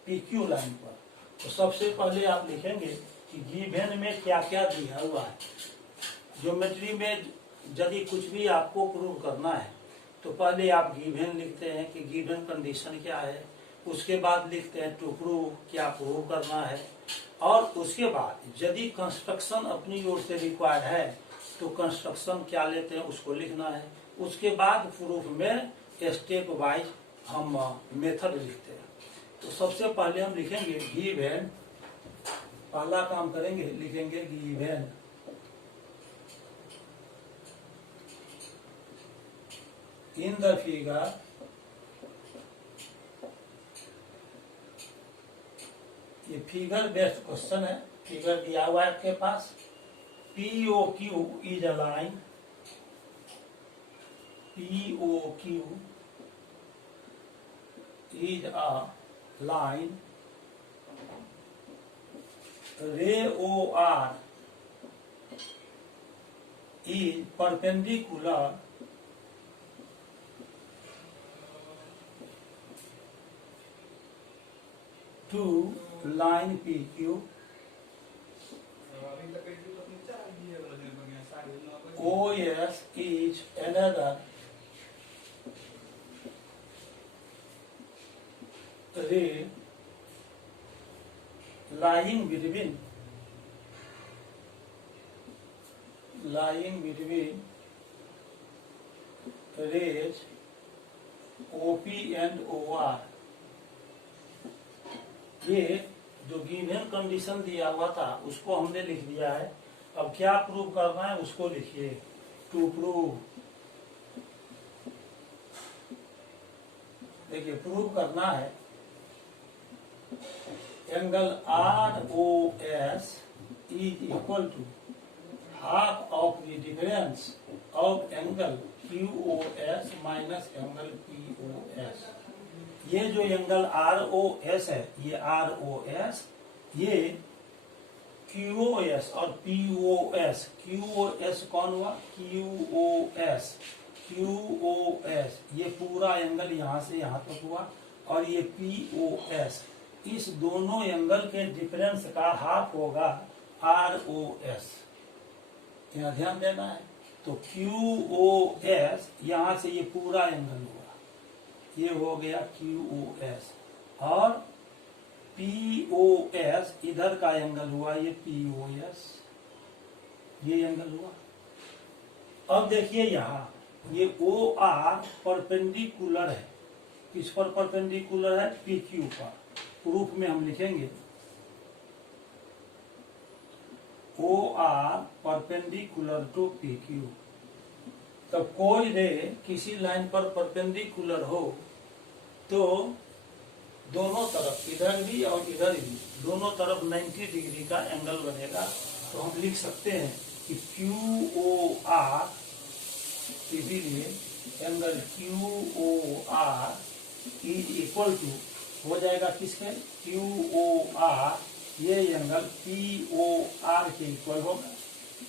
पीक्यू लाइन पर। तो सबसे पहले आप लिखेंगे कि गिवन में क्या क्या दिया हुआ है। ज्योमेट्री में यदि कुछ भी आपको प्रूव करना है तो पहले आप गिवन लिखते हैं कि गिवन कंडीशन क्या है, उसके बाद लिखते हैं टू प्रूव, क्या प्रूव करना है, और उसके बाद यदि कंस्ट्रक्शन अपनी ओर से रिक्वायर्ड है तो कंस्ट्रक्शन क्या लेते हैं उसको लिखना है। उसके बाद प्रूफ में स्टेप वाइज हम मेथड लिखते हैं। तो सबसे पहले हम लिखेंगे गिवन, पहला काम करेंगे, लिखेंगे गिवन इन द फिगर ये फिगर बेस्ड क्वेश्चन है, फिगर दिया हुआ है आपके पास। POQ is a line, POQ is a line, ray OR is perpendicular to line PQ. OS is another ray lying between rays OP and OR। ये जो given condition दिया हुआ था उसको हमने लिख दिया है। अब क्या प्रूव करना है उसको लिखिए। टू प्रूव, देखिए प्रूव करना है angle ROS is equal to half of the difference of angle QOS minus angle POS। ये जो एंगल ROS है, ये ROS, ये QOS और POS, QOS कौन हुआ, QOS ये पूरा एंगल यहाँ से यहाँ तक हुआ, और ये POS, इस दोनों एंगल के डिफरेंस का हाफ होगा ROS। यहाँ ध्यान देना है। तो QOS यहाँ से ये पूरा एंगल हुआ, ये हो गया QOS, और POS इधर का एंगल हुआ, ये POS, ये एंगल हुआ। अब देखिए यहाँ ये OR परपेंडिकुलर है, किस पर परपेंडिकुलर है, PQ पर। प्रूफ में हम लिखेंगे OR परपेंडिकुलर टू PQ। तब कोई रे किसी लाइन पर परपेंडिकुलर हो तो दोनों तरफ, इधर भी और इधर भी, दोनों तरफ 90 डिग्री का एंगल बनेगा। तो हम लिख सकते हैं कि QOR, इसीलिए angle QOR is equal to हो जाएगा किसके, QOR, ये एंगल POR के इक्वल होगा।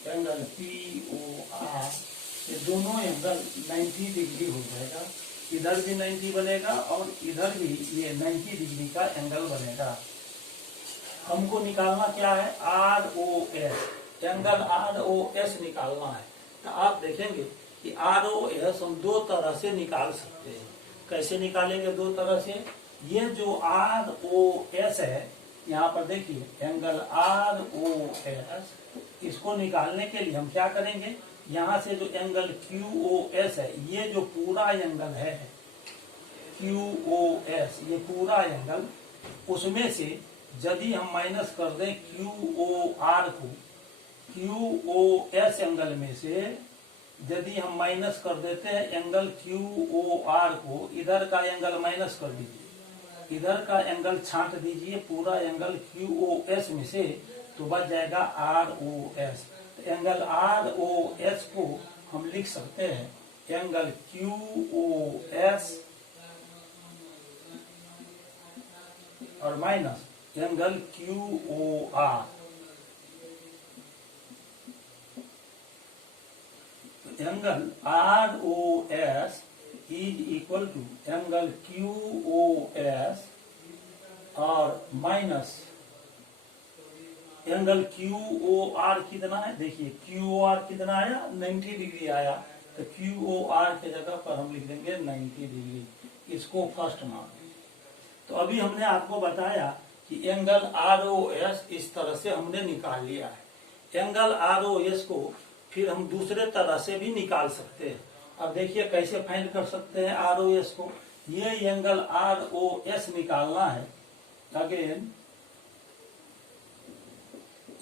एंगल POR, ये दोनों एंगल 90 डिग्री हो जाएगा। इधर भी 90 बनेगा और इधर भी ये 90 डिग्री का एंगल बनेगा। हमको निकालना क्या है, ROS, एंगल ROS निकालना है। तो आप देखेंगे कि ROS हम दो तरह से निकाल सकते हैं। कैसे निकालेंगे, दो तरह से। ये जो ROS है, यहाँ पर देखिए एंगल ROS, इसको निकालने के लिए हम क्या करेंगे, यहाँ से जो एंगल QOS है, ये जो पूरा एंगल है QOS, ये पूरा एंगल, उसमें से यदि हम माइनस कर दें QOR को, QOS एंगल में से यदि हम माइनस कर देते हैं एंगल QOR को, इधर का एंगल माइनस कर दीजिए, इधर का एंगल छांट दीजिए पूरा एंगल QOS में से, तो बच जाएगा ROS। एंगल ROS को हम लिख सकते हैं एंगल QOS और minus, angle QOR। Angle R O S is equal to angle Q O S और minus angle Q O R कितना है, देखिए क्यू ओ आर कितना आया 90 डिग्री आया, तो क्यू ओ आर के जगह पर हम लिख देंगे 90 डिग्री, इसको फर्स्ट मान। तो अभी हमने आपको बताया कि एंगल आर ओ एस इस तरह से हमने निकाल लिया है। एंगल आर ओ एस को फिर हम दूसरे तरह से भी निकाल सकते हैं। अब देखिए कैसे फाइंड कर सकते हैं आर ओ एस को। ये एंगल आर ओ एस निकालना है। Again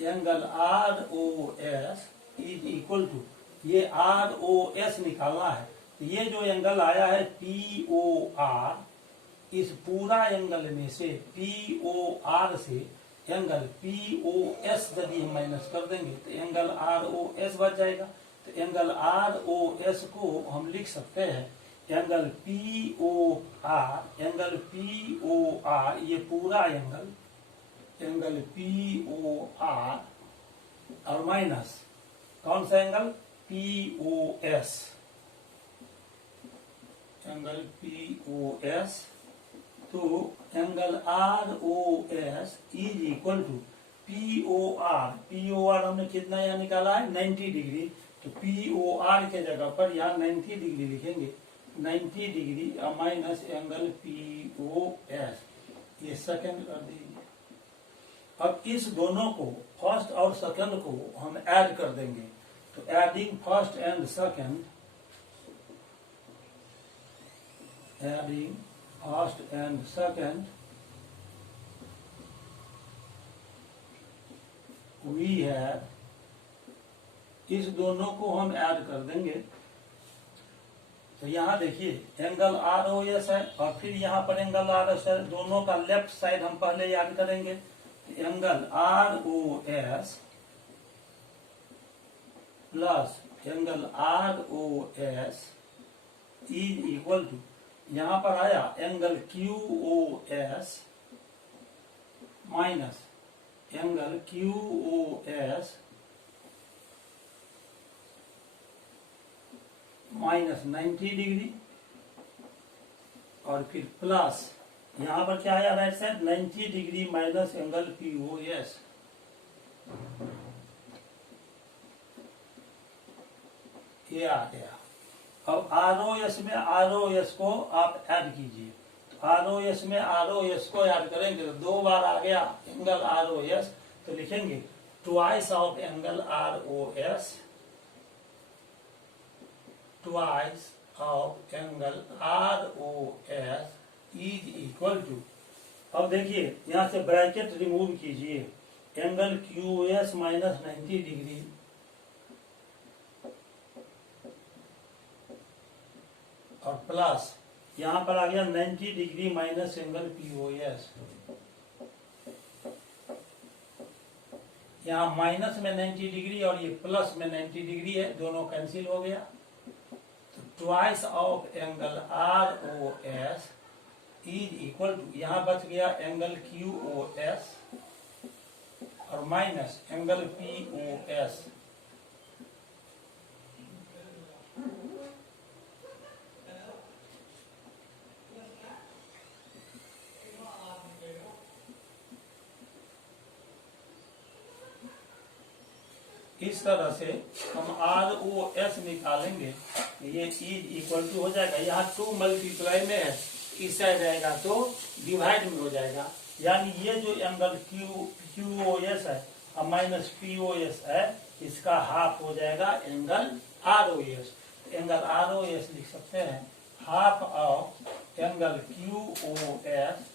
angle R O S is equal to, ये आर ओ एस निकालना है, तो ये जो एंगल आया है पी ओ आर, इस पूरा एंगल में से पी ओ आर से एंगल पी ओ एस यदि हम माइनस कर देंगे तो एंगल आर ओ एस बच जाएगा। तो एंगल आर ओ एस को हम लिख सकते हैं angle P O R, angle P O R, ये पूरा एंगल पी ओ आर और माइनस कौन सा angle P O S, angle P O S. तो angle R O S is equal to P O R, P O R हमने कितना यहाँ निकाला है 90 डिग्री, तो पी ओ आर के जगह पर यहाँ 90 डिग्री लिखेंगे, 90 degree minus angle P O S, ये सेकंड कर दीजिए। अब इस दोनों को फर्स्ट और सेकंड को हम ऐड कर देंगे, तो adding first and second, adding first and second we have, इस दोनों को हम ऐड कर देंगे। तो यहाँ देखिए एंगल आर ओ एस है और फिर यहाँ पर एंगल आर एस है, दोनों का लेफ्ट साइड हम पहले याद करेंगे। Angle R O S plus angle R O S is equal to, यहां पर आया angle Q O S minus angle Q O S minus 90 degree और फिर प्लस यहां पर क्या आया right side 90 degree minus angle P O S. ये आ गया। अब आर ओ एस में आर ओ एस को आप ऐड कीजिए, तो आर ओ एस में आर ओ एस को ऐड करेंगे तो 2 बार आ गया एंगल आर ओ एस, तो लिखेंगे twice of angle R O S, twice of angle R O S is equal to, अब देखिए यहां से ब्रैकेट रिमूव कीजिए, angle Q S minus 90 degree और प्लस यहां पर आ गया 90 degree minus angle P O S, यहाँ माइनस में 90 डिग्री और ये प्लस में 90 डिग्री है, दोनों कैंसिल हो गया। तो twice of angle R O S is equal to, यहां बच गया एंगल क्यू ओ एस और minus angle P O S. इस तरह से हम आर ओ एस निकालेंगे, ये इज इक्वल टू हो जाएगा, यहाँ 2 मल्टीप्लाई में है, इस साइड आएगा तो डिवाइड में हो जाएगा, यानी ये जो एंगल क्यू ओ एस है और माइनस पी ओ एस है, इसका हाफ हो जाएगा angle R O S. Angle R O S लिख सकते हैं half of angle Q O S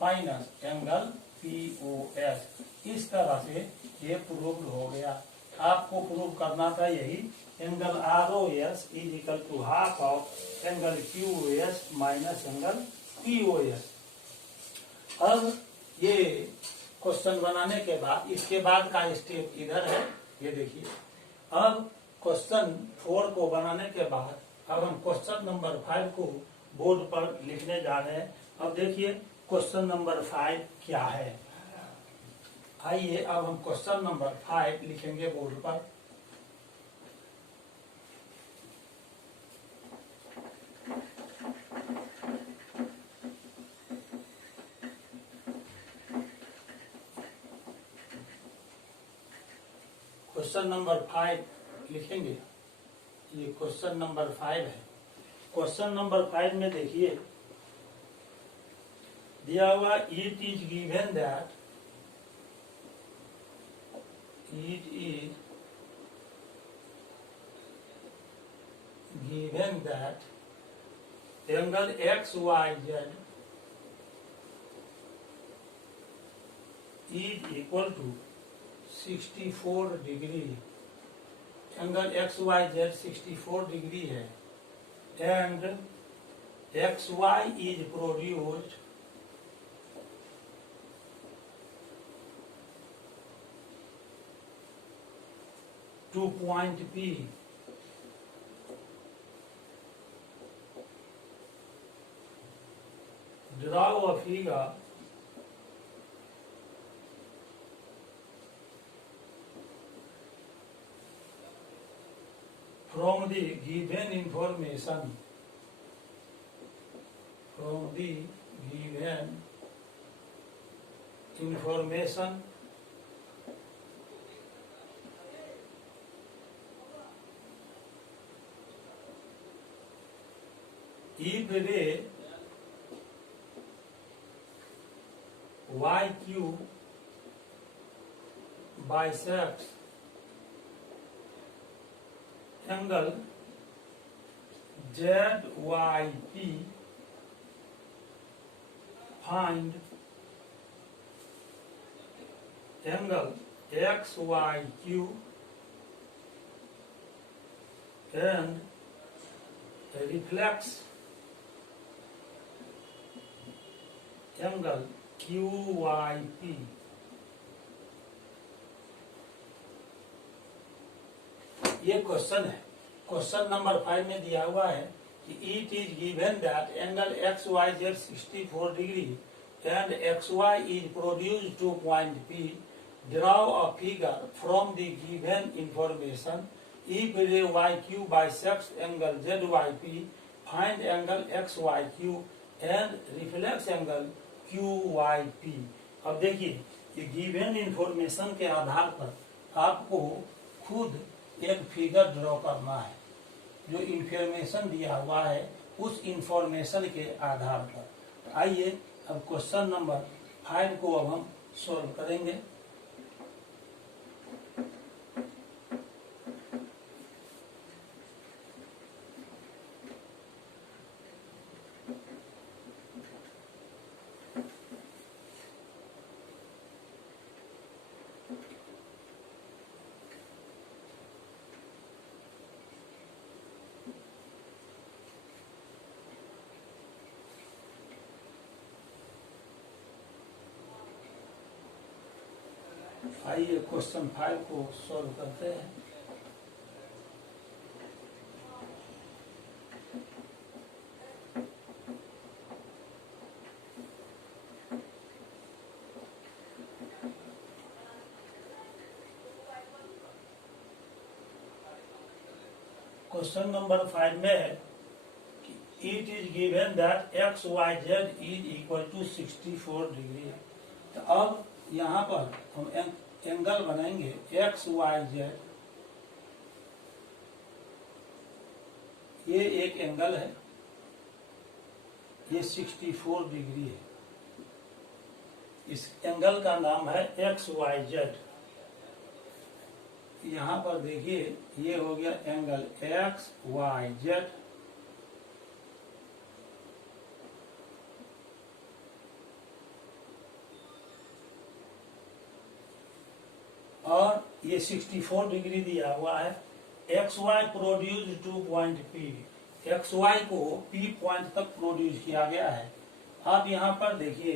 minus angle P O S. इस तरह से ये प्रूव हो गया। आपको प्रूव करना था यही, angle R O S is equal to half of angle Q O S minus angle P O S. अब ये क्वेश्चन बनाने के बाद इसके बाद का स्टेप इधर है, ये देखिए। अब क्वेश्चन 4 को बनाने के बाद अब हम क्वेश्चन नंबर 5 को बोर्ड पर लिखने जा रहे हैं। अब देखिए क्वेश्चन नंबर 5 क्या है। आइए अब हम क्वेश्चन नंबर 5 लिखेंगे बोर्ड पर। क्वेश्चन नंबर 5 लिखेंगे। ये क्वेश्चन नंबर 5 है। क्वेश्चन नंबर 5 में देखिए दिया हुआ it is given that angle X Y Z is equal to 64 degree. Angle X Y Z 64 degree है and X Y is produced to point P draw a figure from the given information if ray YQ bisects angle ZYP, find angle XYQ and reflex angle QYP। ये question है। Question number 5 में दिया हुआ है कि it is given that angle X Y Z 64 degree and X Y is produced to point P। Draw a figure from the given information if ray Y Q bisects angle Z Y P, find angle X Y Q and reflex angle Q Y P. अब देखिए ये given information के आधार पर आपको खुद एक figure draw करना है। जो इंफॉर्मेशन दिया हुआ है उस इंफॉर्मेशन के आधार पर। आइए अब क्वेश्चन नंबर 5 को अब हम सॉल्व करेंगे। आइए क्वेश्चन 5 को सॉल्व करते हैं। क्वेश्चन नंबर 5 में है कि it is given that X Y Z is equal to 64 degree. तो अब यहाँ पर हम एंगल बनाएंगे एक्स वाई जेड। ये एक एंगल है, ये 64 डिग्री है। इस एंगल का नाम है एक्स वाई जेड। यहाँ पर देखिए ये हो गया एंगल एक्स वाई जेड। और ये 64 डिग्री दिया हुआ है। X Y produce to point P। X Y को P पॉइंट तक प्रोड्यूस किया गया है। अब यहाँ पर देखिए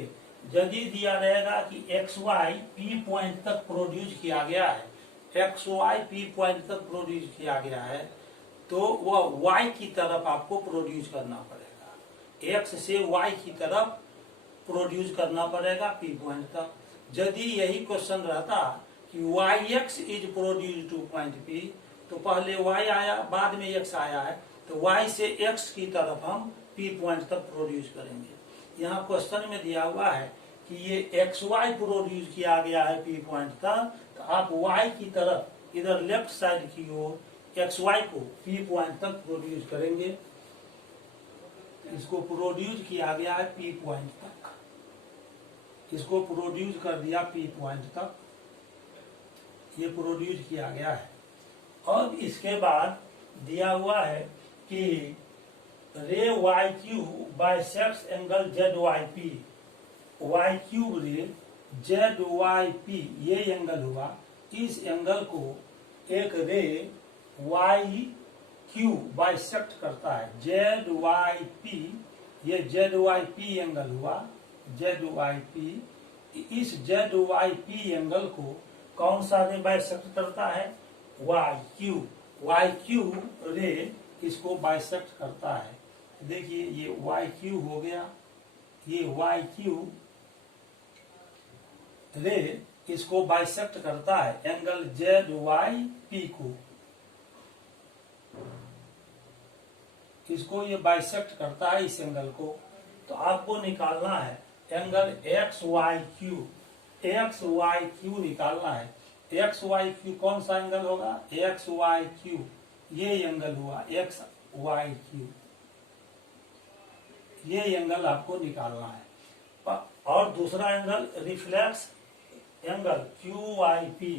यदि दिया रहेगा कि एक्स वाई P पॉइंट तक प्रोड्यूस किया गया है, एक्स वाई P पॉइंट तक प्रोड्यूस किया गया है, तो वह Y की तरफ आपको प्रोड्यूस करना पड़ेगा। X से Y की तरफ प्रोड्यूस करना पड़ेगा P पॉइंट तक। यदि यही क्वेश्चन रहता कि YX is produce to point P, तो पहले Y आया बाद में X आया है, तो Y से X की तरफ हम P पॉइंट तक प्रोड्यूस करेंगे। यहाँ क्वेश्चन में दिया हुआ है कि ये XY प्रोड्यूस किया गया है P पॉइंट तक, तो आप Y की तरफ इधर लेफ्ट साइड की ओर एक्स वाई को पी पॉइंट तक प्रोड्यूस करेंगे। इसको प्रोड्यूस किया गया है पी पॉइंट तक, इसको प्रोड्यूस कर दिया पी पॉइंट तक, ये प्रोड्यूस किया गया है। अब इसके बाद दिया हुआ है कि ray Y Q bisects angle Z Y P, Y Q ray Z Y P ये एंगल हुआ, इस एंगल को एक रे वाई क्यूब बाइसेक्ट करता है, जेड वाई पी, ये जेड वाई पी एंगल हुआ, जेड वाई पी। इस जेड वाई पी एंगल को कौन सा रे बाइसेक्ट करता है, वाई क्यूब, वाई क्यूब रे इसको बाइसेक्ट करता है। देखिए ये वाई क्यूब हो गया, ये वाई क्यूब रे इसको बाइसेक्ट करता है एंगल जेड वाई पी को, इसको ये बाइसेक्ट करता है इस एंगल को। तो आपको निकालना है angle X Y Q, X Y Q निकालना है। एक्स वाई क्यू कौन सा एंगल होगा, एक्स वाई क्यू ये एंगल हुआ एक्स वाई क्यू, ये एंगल आपको निकालना है। और दूसरा angle reflex angle Q Y P,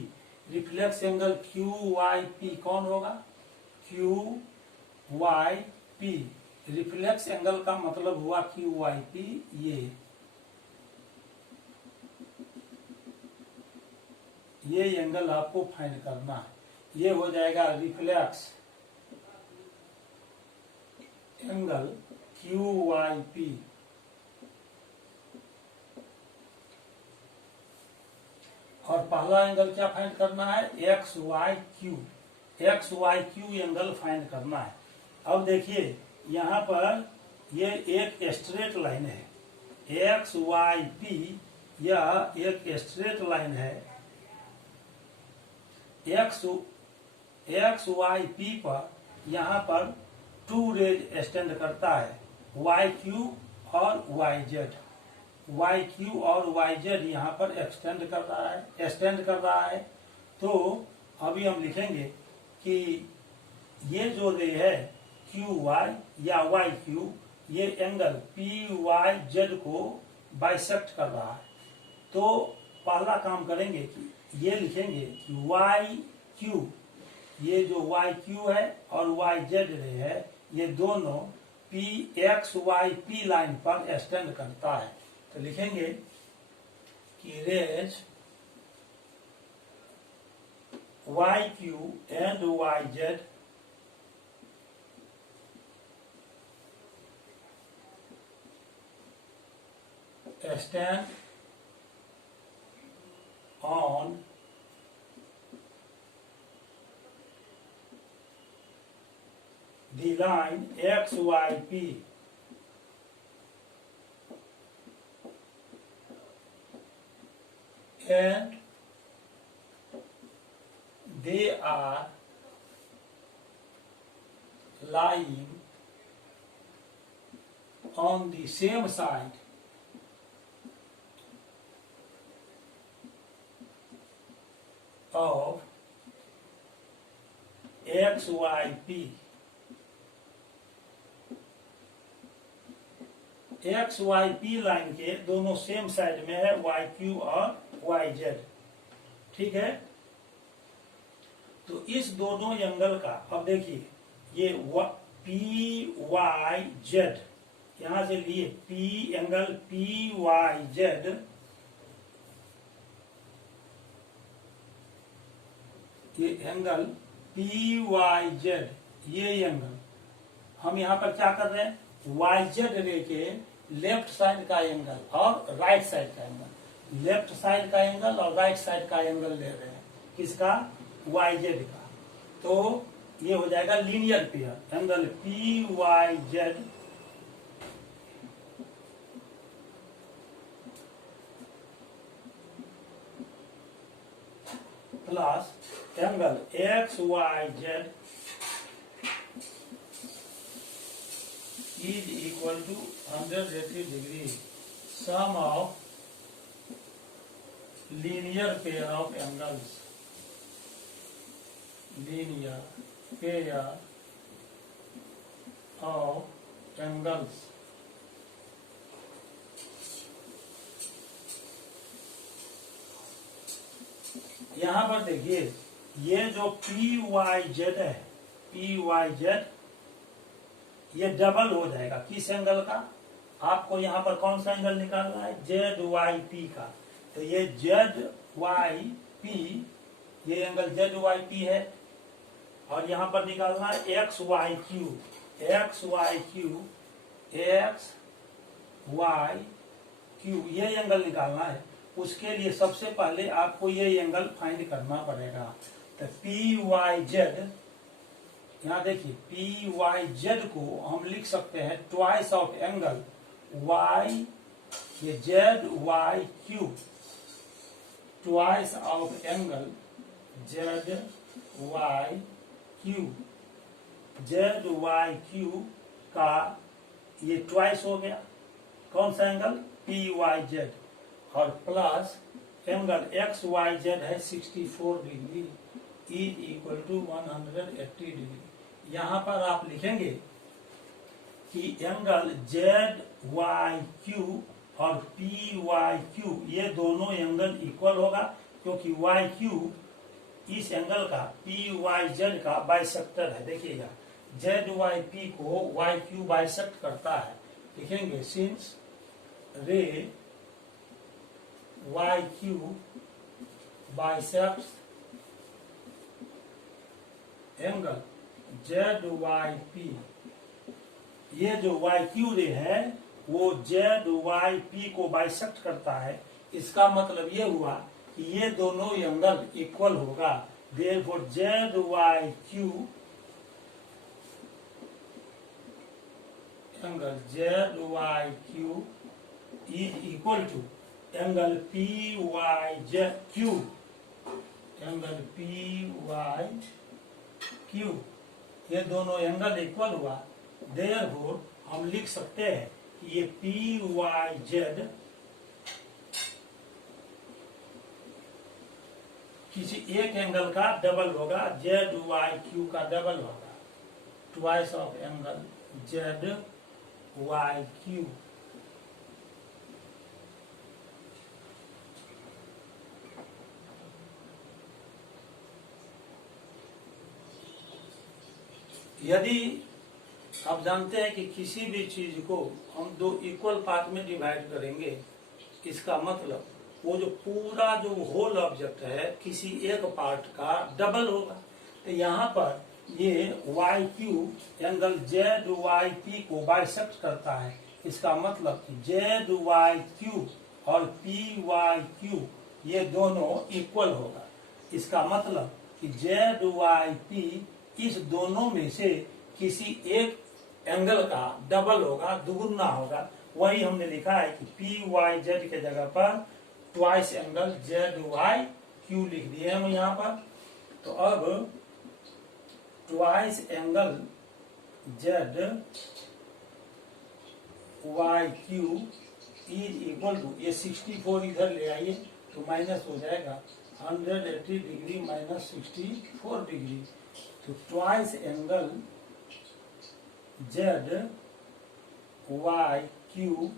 reflex angle Q Y P कौन होगा, Q Y P, reflex angle का मतलब हुआ क्यू वाई पी, ये एंगल आपको फाइंड करना है। ये हो जाएगा reflex angle Q Y P. और पहला एंगल क्या फाइंड करना है, X Y Q, X Y Q angle find करना है। अब देखिए यहाँ पर ये एक स्ट्रेट लाइन है, एक्स वाई पी यह एक स्ट्रेट लाइन है। एक्स वाई पी पर यहाँ पर टू रेज स्टैंड करता है, वाई क्यू और वाई जेड, वाई क्यू और वाई जेड यहाँ पर स्टैंड कर रहा है। तो अभी हम लिखेंगे कि ये जो रे है क्यू वाई या वाई क्यू, ये एंगल पी वाई जेड को बाइसेक्ट कर रहा है। तो पहला काम करेंगे कि ये लिखेंगे कि वाई क्यू, ये जो वाई क्यू है और वाई जेड रे है, ये दोनों P X Y P line पर स्टैंड करता है। तो लिखेंगे कि rays Y Q and Y Z stand on the line XYP and they are lying on the same side of XYP, XYP line के दोनों सेम साइड में है YQ और YZ, ठीक है। तो इस दोनों एंगल का अब देखिए ये PYZ यहां से लिए P एंगल PYZ, ये एंगल PYZ, ये एंगल हम यहाँ पर क्या कर रहे हैं, YZ रे के लेफ्ट साइड का एंगल और राइट साइड का एंगल, लेफ्ट साइड का एंगल और राइट साइड का एंगल ले रहे हैं, किसका, YZ का। तो ये हो जाएगा linear pair, angle PYZ plus angle XYZ is equal to 180 degree, sum of linear pair of angles linear pair of angles यहाँ पर देखिए ये जो पी वाई जेड है, पी वाई जेड ये डबल हो जाएगा किस एंगल का? आपको यहाँ पर कौन सा एंगल निकालना है? जेड वाई पी का। तो ये जेड वाई पी, ये एंगल जेड वाई पी है, और यहाँ पर निकालना है X Y Q, X Y Q, X Y Q, ये एंगल निकालना है। उसके लिए सबसे पहले आपको ये एंगल फाइंड करना पड़ेगा। तो पी वाई जेड, यहाँ देखिए पी वाई जेड को हम लिख सकते हैं ट्वाइस ऑफ एंगल वाई, ये Z Y Q, twice of angle Z Y Q, Z Y Q का ये ट्वाइस हो गया कौन सा एंगल? पी वाई जेड, और plus angle X Y Z है 64 degree is equal to 180 degree. यहाँ पर आप लिखेंगे कि एंगल जेड वाई क्यू और पी वाई क्यू ये दोनों एंगल इक्वल होगा, क्योंकि वाई क्यू इस एंगल का पी वाई जेड का बाइसेक्टर है। देखिएगा जेड वाई पी को वाई क्यू बाइसेक्ट करता है। लिखेंगे since ray Y Q bisects angle Z Y P, ये जो वाई क्यू रे है वो जेड वाई पी को बाइसेक्ट करता है। इसका मतलब ये हुआ कि ये दोनों एंगल इक्वल होगा। Therefore Z Y Q angle Z Y Q is equal to angle P Y Z Q, angle P Y Q, ये दोनों एंगल इक्वल हुआ। देयरफॉर हम लिख सकते हैं कि ये पी वाई जेड किसी एक एंगल का डबल होगा, जेड वाई क्यू का डबल होगा, twice of angle Z Y Q. यदि आप जानते हैं कि किसी भी चीज को हम दो इक्वल पार्ट में डिवाइड करेंगे, इसका मतलब वो जो पूरा जो होल ऑब्जेक्ट है किसी एक पार्ट का डबल होगा। तो यहाँ पर ये Y Q angle Z Y P को बाइसेक्ट करता है। इसका मतलब जेड वाई क्यू और पी वाई क्यू ये दोनों इक्वल होगा। इसका मतलब कि जेड वाई पी इस दोनों में से किसी एक एंगल का डबल होगा, दुगुना होगा। वही हमने लिखा है कि पी वाई जेड के जगह पर twice angle Z Y Q लिख दिए हम यहाँ पर। तो अब twice angle Z Y Q is equal to, ये 64 इधर ले आइए तो माइनस हो जाएगा 180 डिग्री माइनस 64 डिग्री। तो twice angle Z Y Q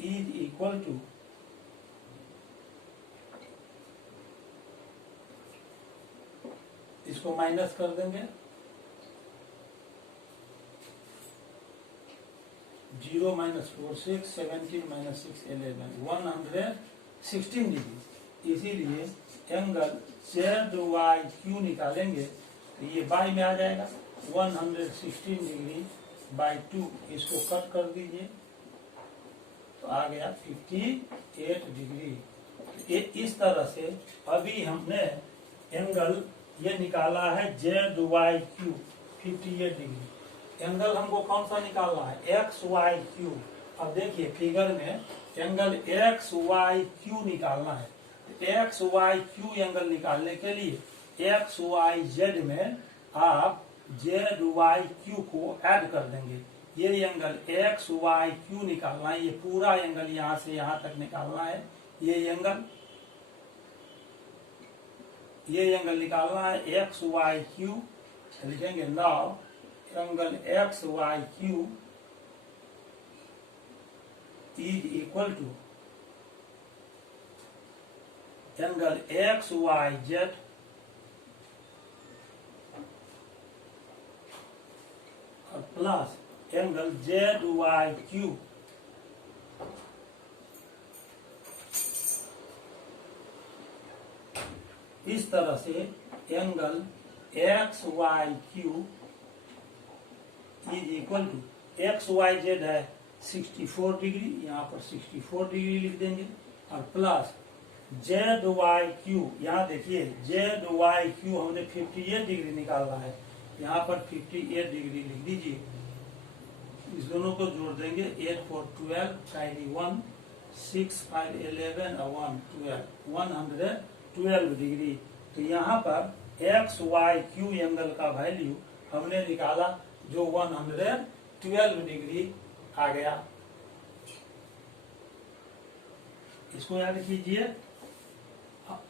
is equal to इसको माइनस कर देंगे 0 माइनस 4 6 17 माइनस 6 11 116 डिग्री। इसीलिए एंगल जेड वाई क्यू निकालेंगे तो ये बाई में आ जाएगा 116 डिग्री बाई 2, इसको कट कर दीजिए तो आ गया 58 डिग्री। इस तरह से अभी हमने एंगल ये निकाला है Z Y Q 58 degree. Angle हमको कौन सा निकालना है? X Y Q. अब देखिए फिगर में एंगल एक्स वाई क्यू निकालना है। एक्स वाई क्यू एंगल निकालने के लिए एक्स वाई जेड में आप जेड वाई क्यू को ऐड कर देंगे। ये एंगल एक्स वाई क्यू निकालना है, ये पूरा एंगल यहाँ से यहाँ तक निकालना है। ये एंगल ये एंगल निकालना है एक्स वाई क्यू, लिखेंगे now angle X Y Q is equal to angle X Y Z और plus angle Z Y Q इस तरह से angle X Y Q is equal to X Y Z है 64 degree, यहाँ पर 64 degree लिख देंगे और प्लस जेड वाई क्यू, यहाँ देखिए जेड वाई क्यू हमने 58 डिग्री निकालना है, यहाँ पर 58 डिग्री लिख दीजिए। इस दोनों को जोड़ देंगे 8 4 12 चाइनी 1 6 5 11 और 1 12 112 डिग्री। तो यहाँ पर एक्स वाई क्यू एंगल का वैल्यू हमने निकाला जो 112 डिग्री आ गया। इसको याद कीजिए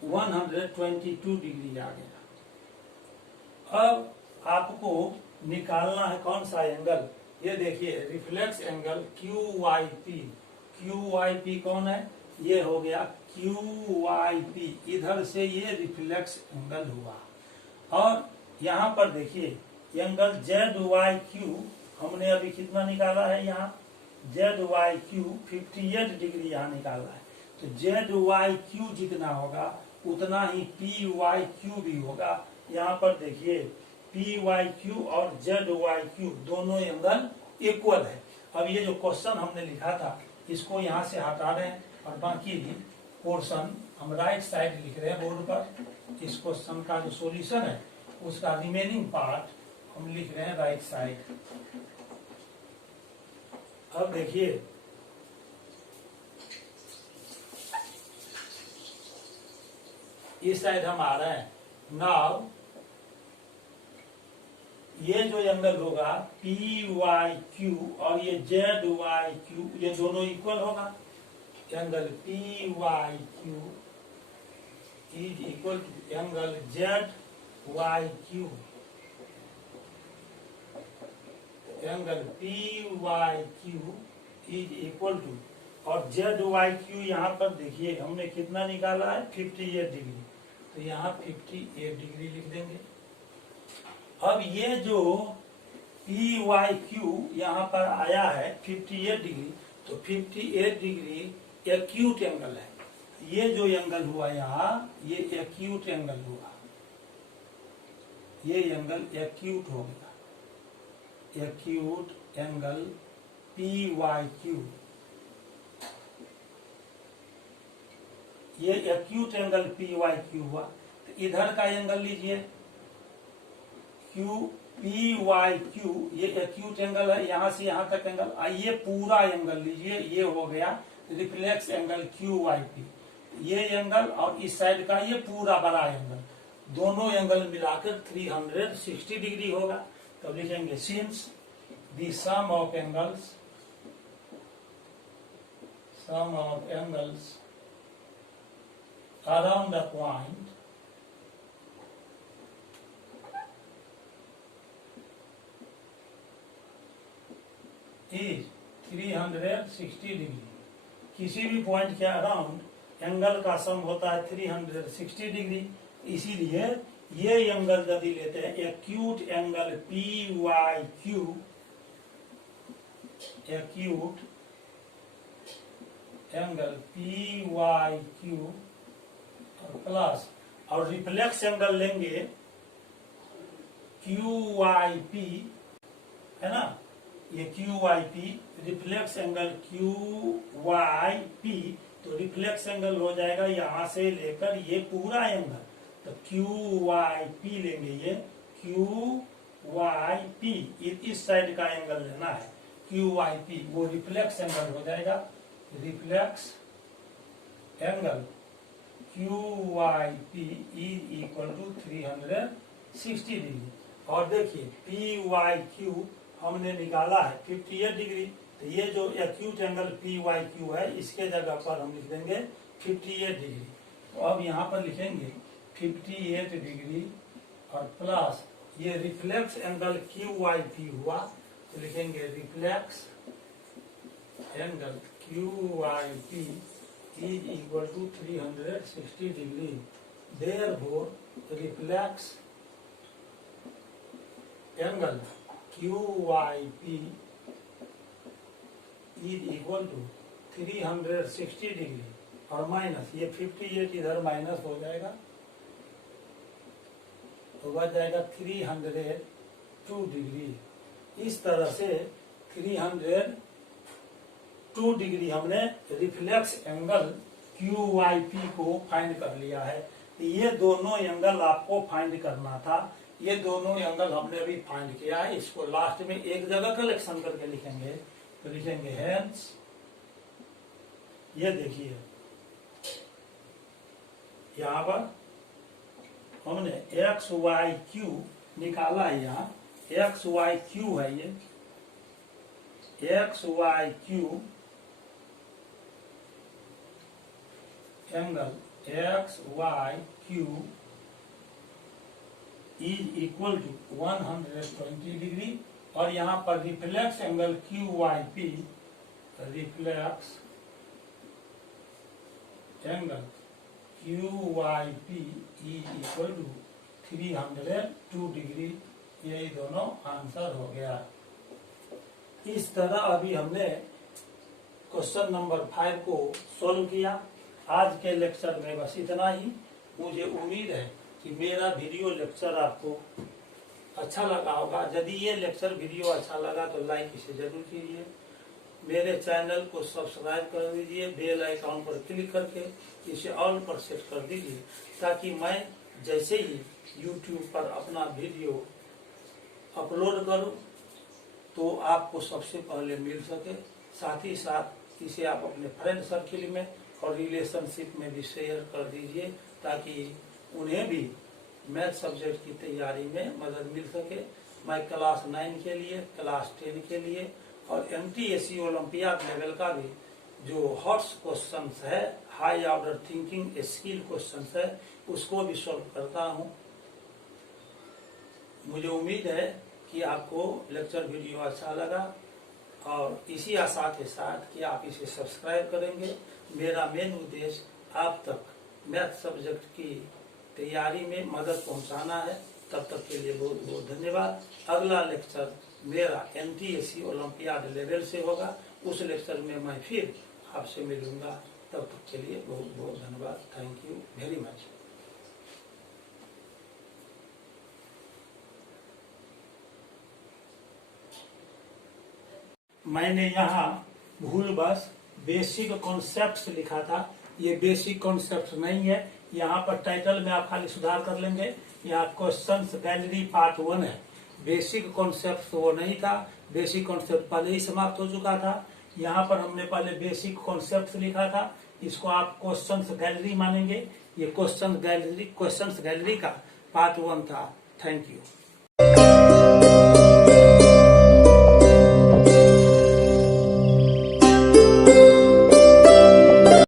122 डिग्री आ गया। अब आपको निकालना है कौन सा एंगल, ये देखिए reflex angle Q Y P. Q Y P कौन है, ये हो गया क्यू वाई पी, इधर से ये रिफ्लेक्स एंगल हुआ। और यहाँ पर देखिए एंगल जेड वाई क्यू हमने अभी कितना निकाला है, यहाँ जेड वाई क्यू 58 डिग्री यहाँ निकाला है। तो जेड वाई क्यू जितना होगा उतना ही पी वाई क्यू भी होगा। यहाँ पर देखिए पी वाई क्यू और जेड वाई क्यू दोनों एंगल इक्वल है। अब ये जो क्वेश्चन हमने लिखा था इसको यहाँ से हटा रहे हैं और बाकी पोर्शन हम राइट साइड लिख रहे हैं बोर्ड पर। इस क्वेश्चन का जो सॉल्यूशन है उसका रिमेनिंग पार्ट हम लिख रहे हैं राइट साइड। अब देखिए इस साइड हम आ रहे हैं। नाउ ये जो एंगल होगा पी वाई क्यू और ये जेड वाई क्यू ये दोनों इक्वल होगा। Angle P Y Q is equal to angle Z Y Q. Angle P Y Q is equal to, और जेड वाई क्यू यहाँ पर देखिए हमने कितना निकाला है 58 डिग्री, तो यहाँ 58 डिग्री लिख देंगे। अब ये जो पी वाई क्यू यहाँ पर आया है 58 डिग्री, तो 58 डिग्री एक्यूट एंगल है। ये जो एंगल हुआ यहाँ ये एक्यूट एंगल हुआ, ये एंगल एक्यूट हो गया। Acute angle P Y Q, ये acute angle P Y Q हुआ। तो इधर का एंगल लीजिए क्यू पी वाई क्यू, ये एक्यूट एंगल है, यहाँ से यहाँ तक एंगल। आइए पूरा एंगल लीजिए, ये हो गया reflex angle Q Y P. ये एंगल और इस साइड का ये पूरा बड़ा एंगल, दोनों एंगल मिलाकर 360 डिग्री होगा। तो लिखेंगे since the sum of angles around the point is 360 degree. किसी भी पॉइंट के अराउंड एंगल का सम होता है 360 डिग्री। इसीलिए ये एंगल यदि लेते हैं acute angle P Y Q, acute angle P Y Q plus, और रिफ्लेक्स एंगल लेंगे क्यू वाई पी, है ना, ये Q Y P, reflex angle Q Y P. तो रिफ्लेक्स एंगल हो जाएगा यहां से लेकर ये पूरा एंगल, तो क्यू वाई पी लेंगे, ये क्यू वाई पी, इस साइड का एंगल लेना है क्यू वाई पी, वो रिफ्लेक्स एंगल हो जाएगा। Reflex angle Q Y P is equal to 360 degree. और देखिए पी वाई क्यू हमने निकाला है 58 डिग्री, तो ये जो acute angle P Y Q है इसके जगह पर हम लिख देंगे 58 डिग्री। तो अब यहाँ पर लिखेंगे 58 डिग्री और प्लस ये रिफ्लेक्स एंगल QYP हुआ, तो लिखेंगे reflex angle QYP is equal to 360 degree. Therefore reflex angle QYP is equal to 360 degree और माइनस ये 58 इधर माइनस हो जाएगा तो बच जाएगा 302 डिग्री। इस तरह से 302 डिग्री हमने रिफ्लेक्स एंगल QYP को फाइंड कर लिया है। ये दोनों एंगल आपको फाइंड करना था, ये दोनों एंगल हमने अभी फाइंड किया है। इसको लास्ट में एक जगह कलेक्शन करके लिखेंगे, तो लिखेंगे हेंस, ये देखिए यहाँ पर हमने XYQ निकाला है, यहाँ XYQ है, ये XYQ angle XYQ is equal to 120 degree और यहाँ पर reflex angle QYP, reflex angle QYP is equal to 302 degree. यही दोनों आंसर हो गया। इस तरह अभी हमने क्वेश्चन नंबर 5 को सॉल्व किया। आज के लेक्चर में बस इतना ही। मुझे उम्मीद है कि मेरा वीडियो लेक्चर आपको अच्छा लगा होगा। यदि ये लेक्चर वीडियो अच्छा लगा तो लाइक इसे जरूर कीजिए, मेरे चैनल को सब्सक्राइब कर दीजिए, बेल आइकॉन पर क्लिक करके इसे ऑल पर सेट कर दीजिए, ताकि मैं जैसे ही YouTube पर अपना वीडियो अपलोड करूं तो आपको सबसे पहले मिल सके। साथ ही साथ इसे आप अपने फ्रेंड सर्किल में और रिलेशनशिप में भी शेयर कर दीजिए, ताकि उन्हें भी मैथ सब्जेक्ट की तैयारी में मदद मिल सके। मैं क्लास 9 के लिए, क्लास 10 के लिए और MTSE ओलंपियाड लेवल का भी जो हॉट्स क्वेश्चंस है, high order thinking skill questions है, उसको भी सॉल्व करता हूं। मुझे उम्मीद है कि आपको लेक्चर वीडियो अच्छा लगा और इसी आशा के साथ कि आप इसे सब्सक्राइब करेंगे। मेरा मेन उद्देश्य आप तक मैथ सब्जेक्ट की तैयारी में मदद पहुंचाना है। तब तक के लिए बहुत बहुत धन्यवाद। अगला लेक्चर मेरा MTSE ओलंपियाड लेवल से होगा। उस लेक्चर में मैं फिर आपसे मिलूंगा। तब तक के लिए बहुत बहुत धन्यवाद। Thank you very much. मैंने यहाँ भूलवश बेसिक कॉन्सेप्ट्स लिखा था, ये बेसिक कॉन्सेप्ट नहीं है। यहाँ पर टाइटल में आप खाली सुधार कर लेंगे। यहाँ क्वेश्चंस गैलरी पार्ट 1 है। बेसिक कॉन्सेप्ट वो नहीं था, बेसिक कॉन्सेप्ट पहले ही समाप्त हो चुका था। यहाँ पर हमने पहले बेसिक कॉन्सेप्ट लिखा था, इसको आप क्वेश्चंस गैलरी मानेंगे। ये क्वेश्चंस गैलरी का पार्ट 1 था। Thank you.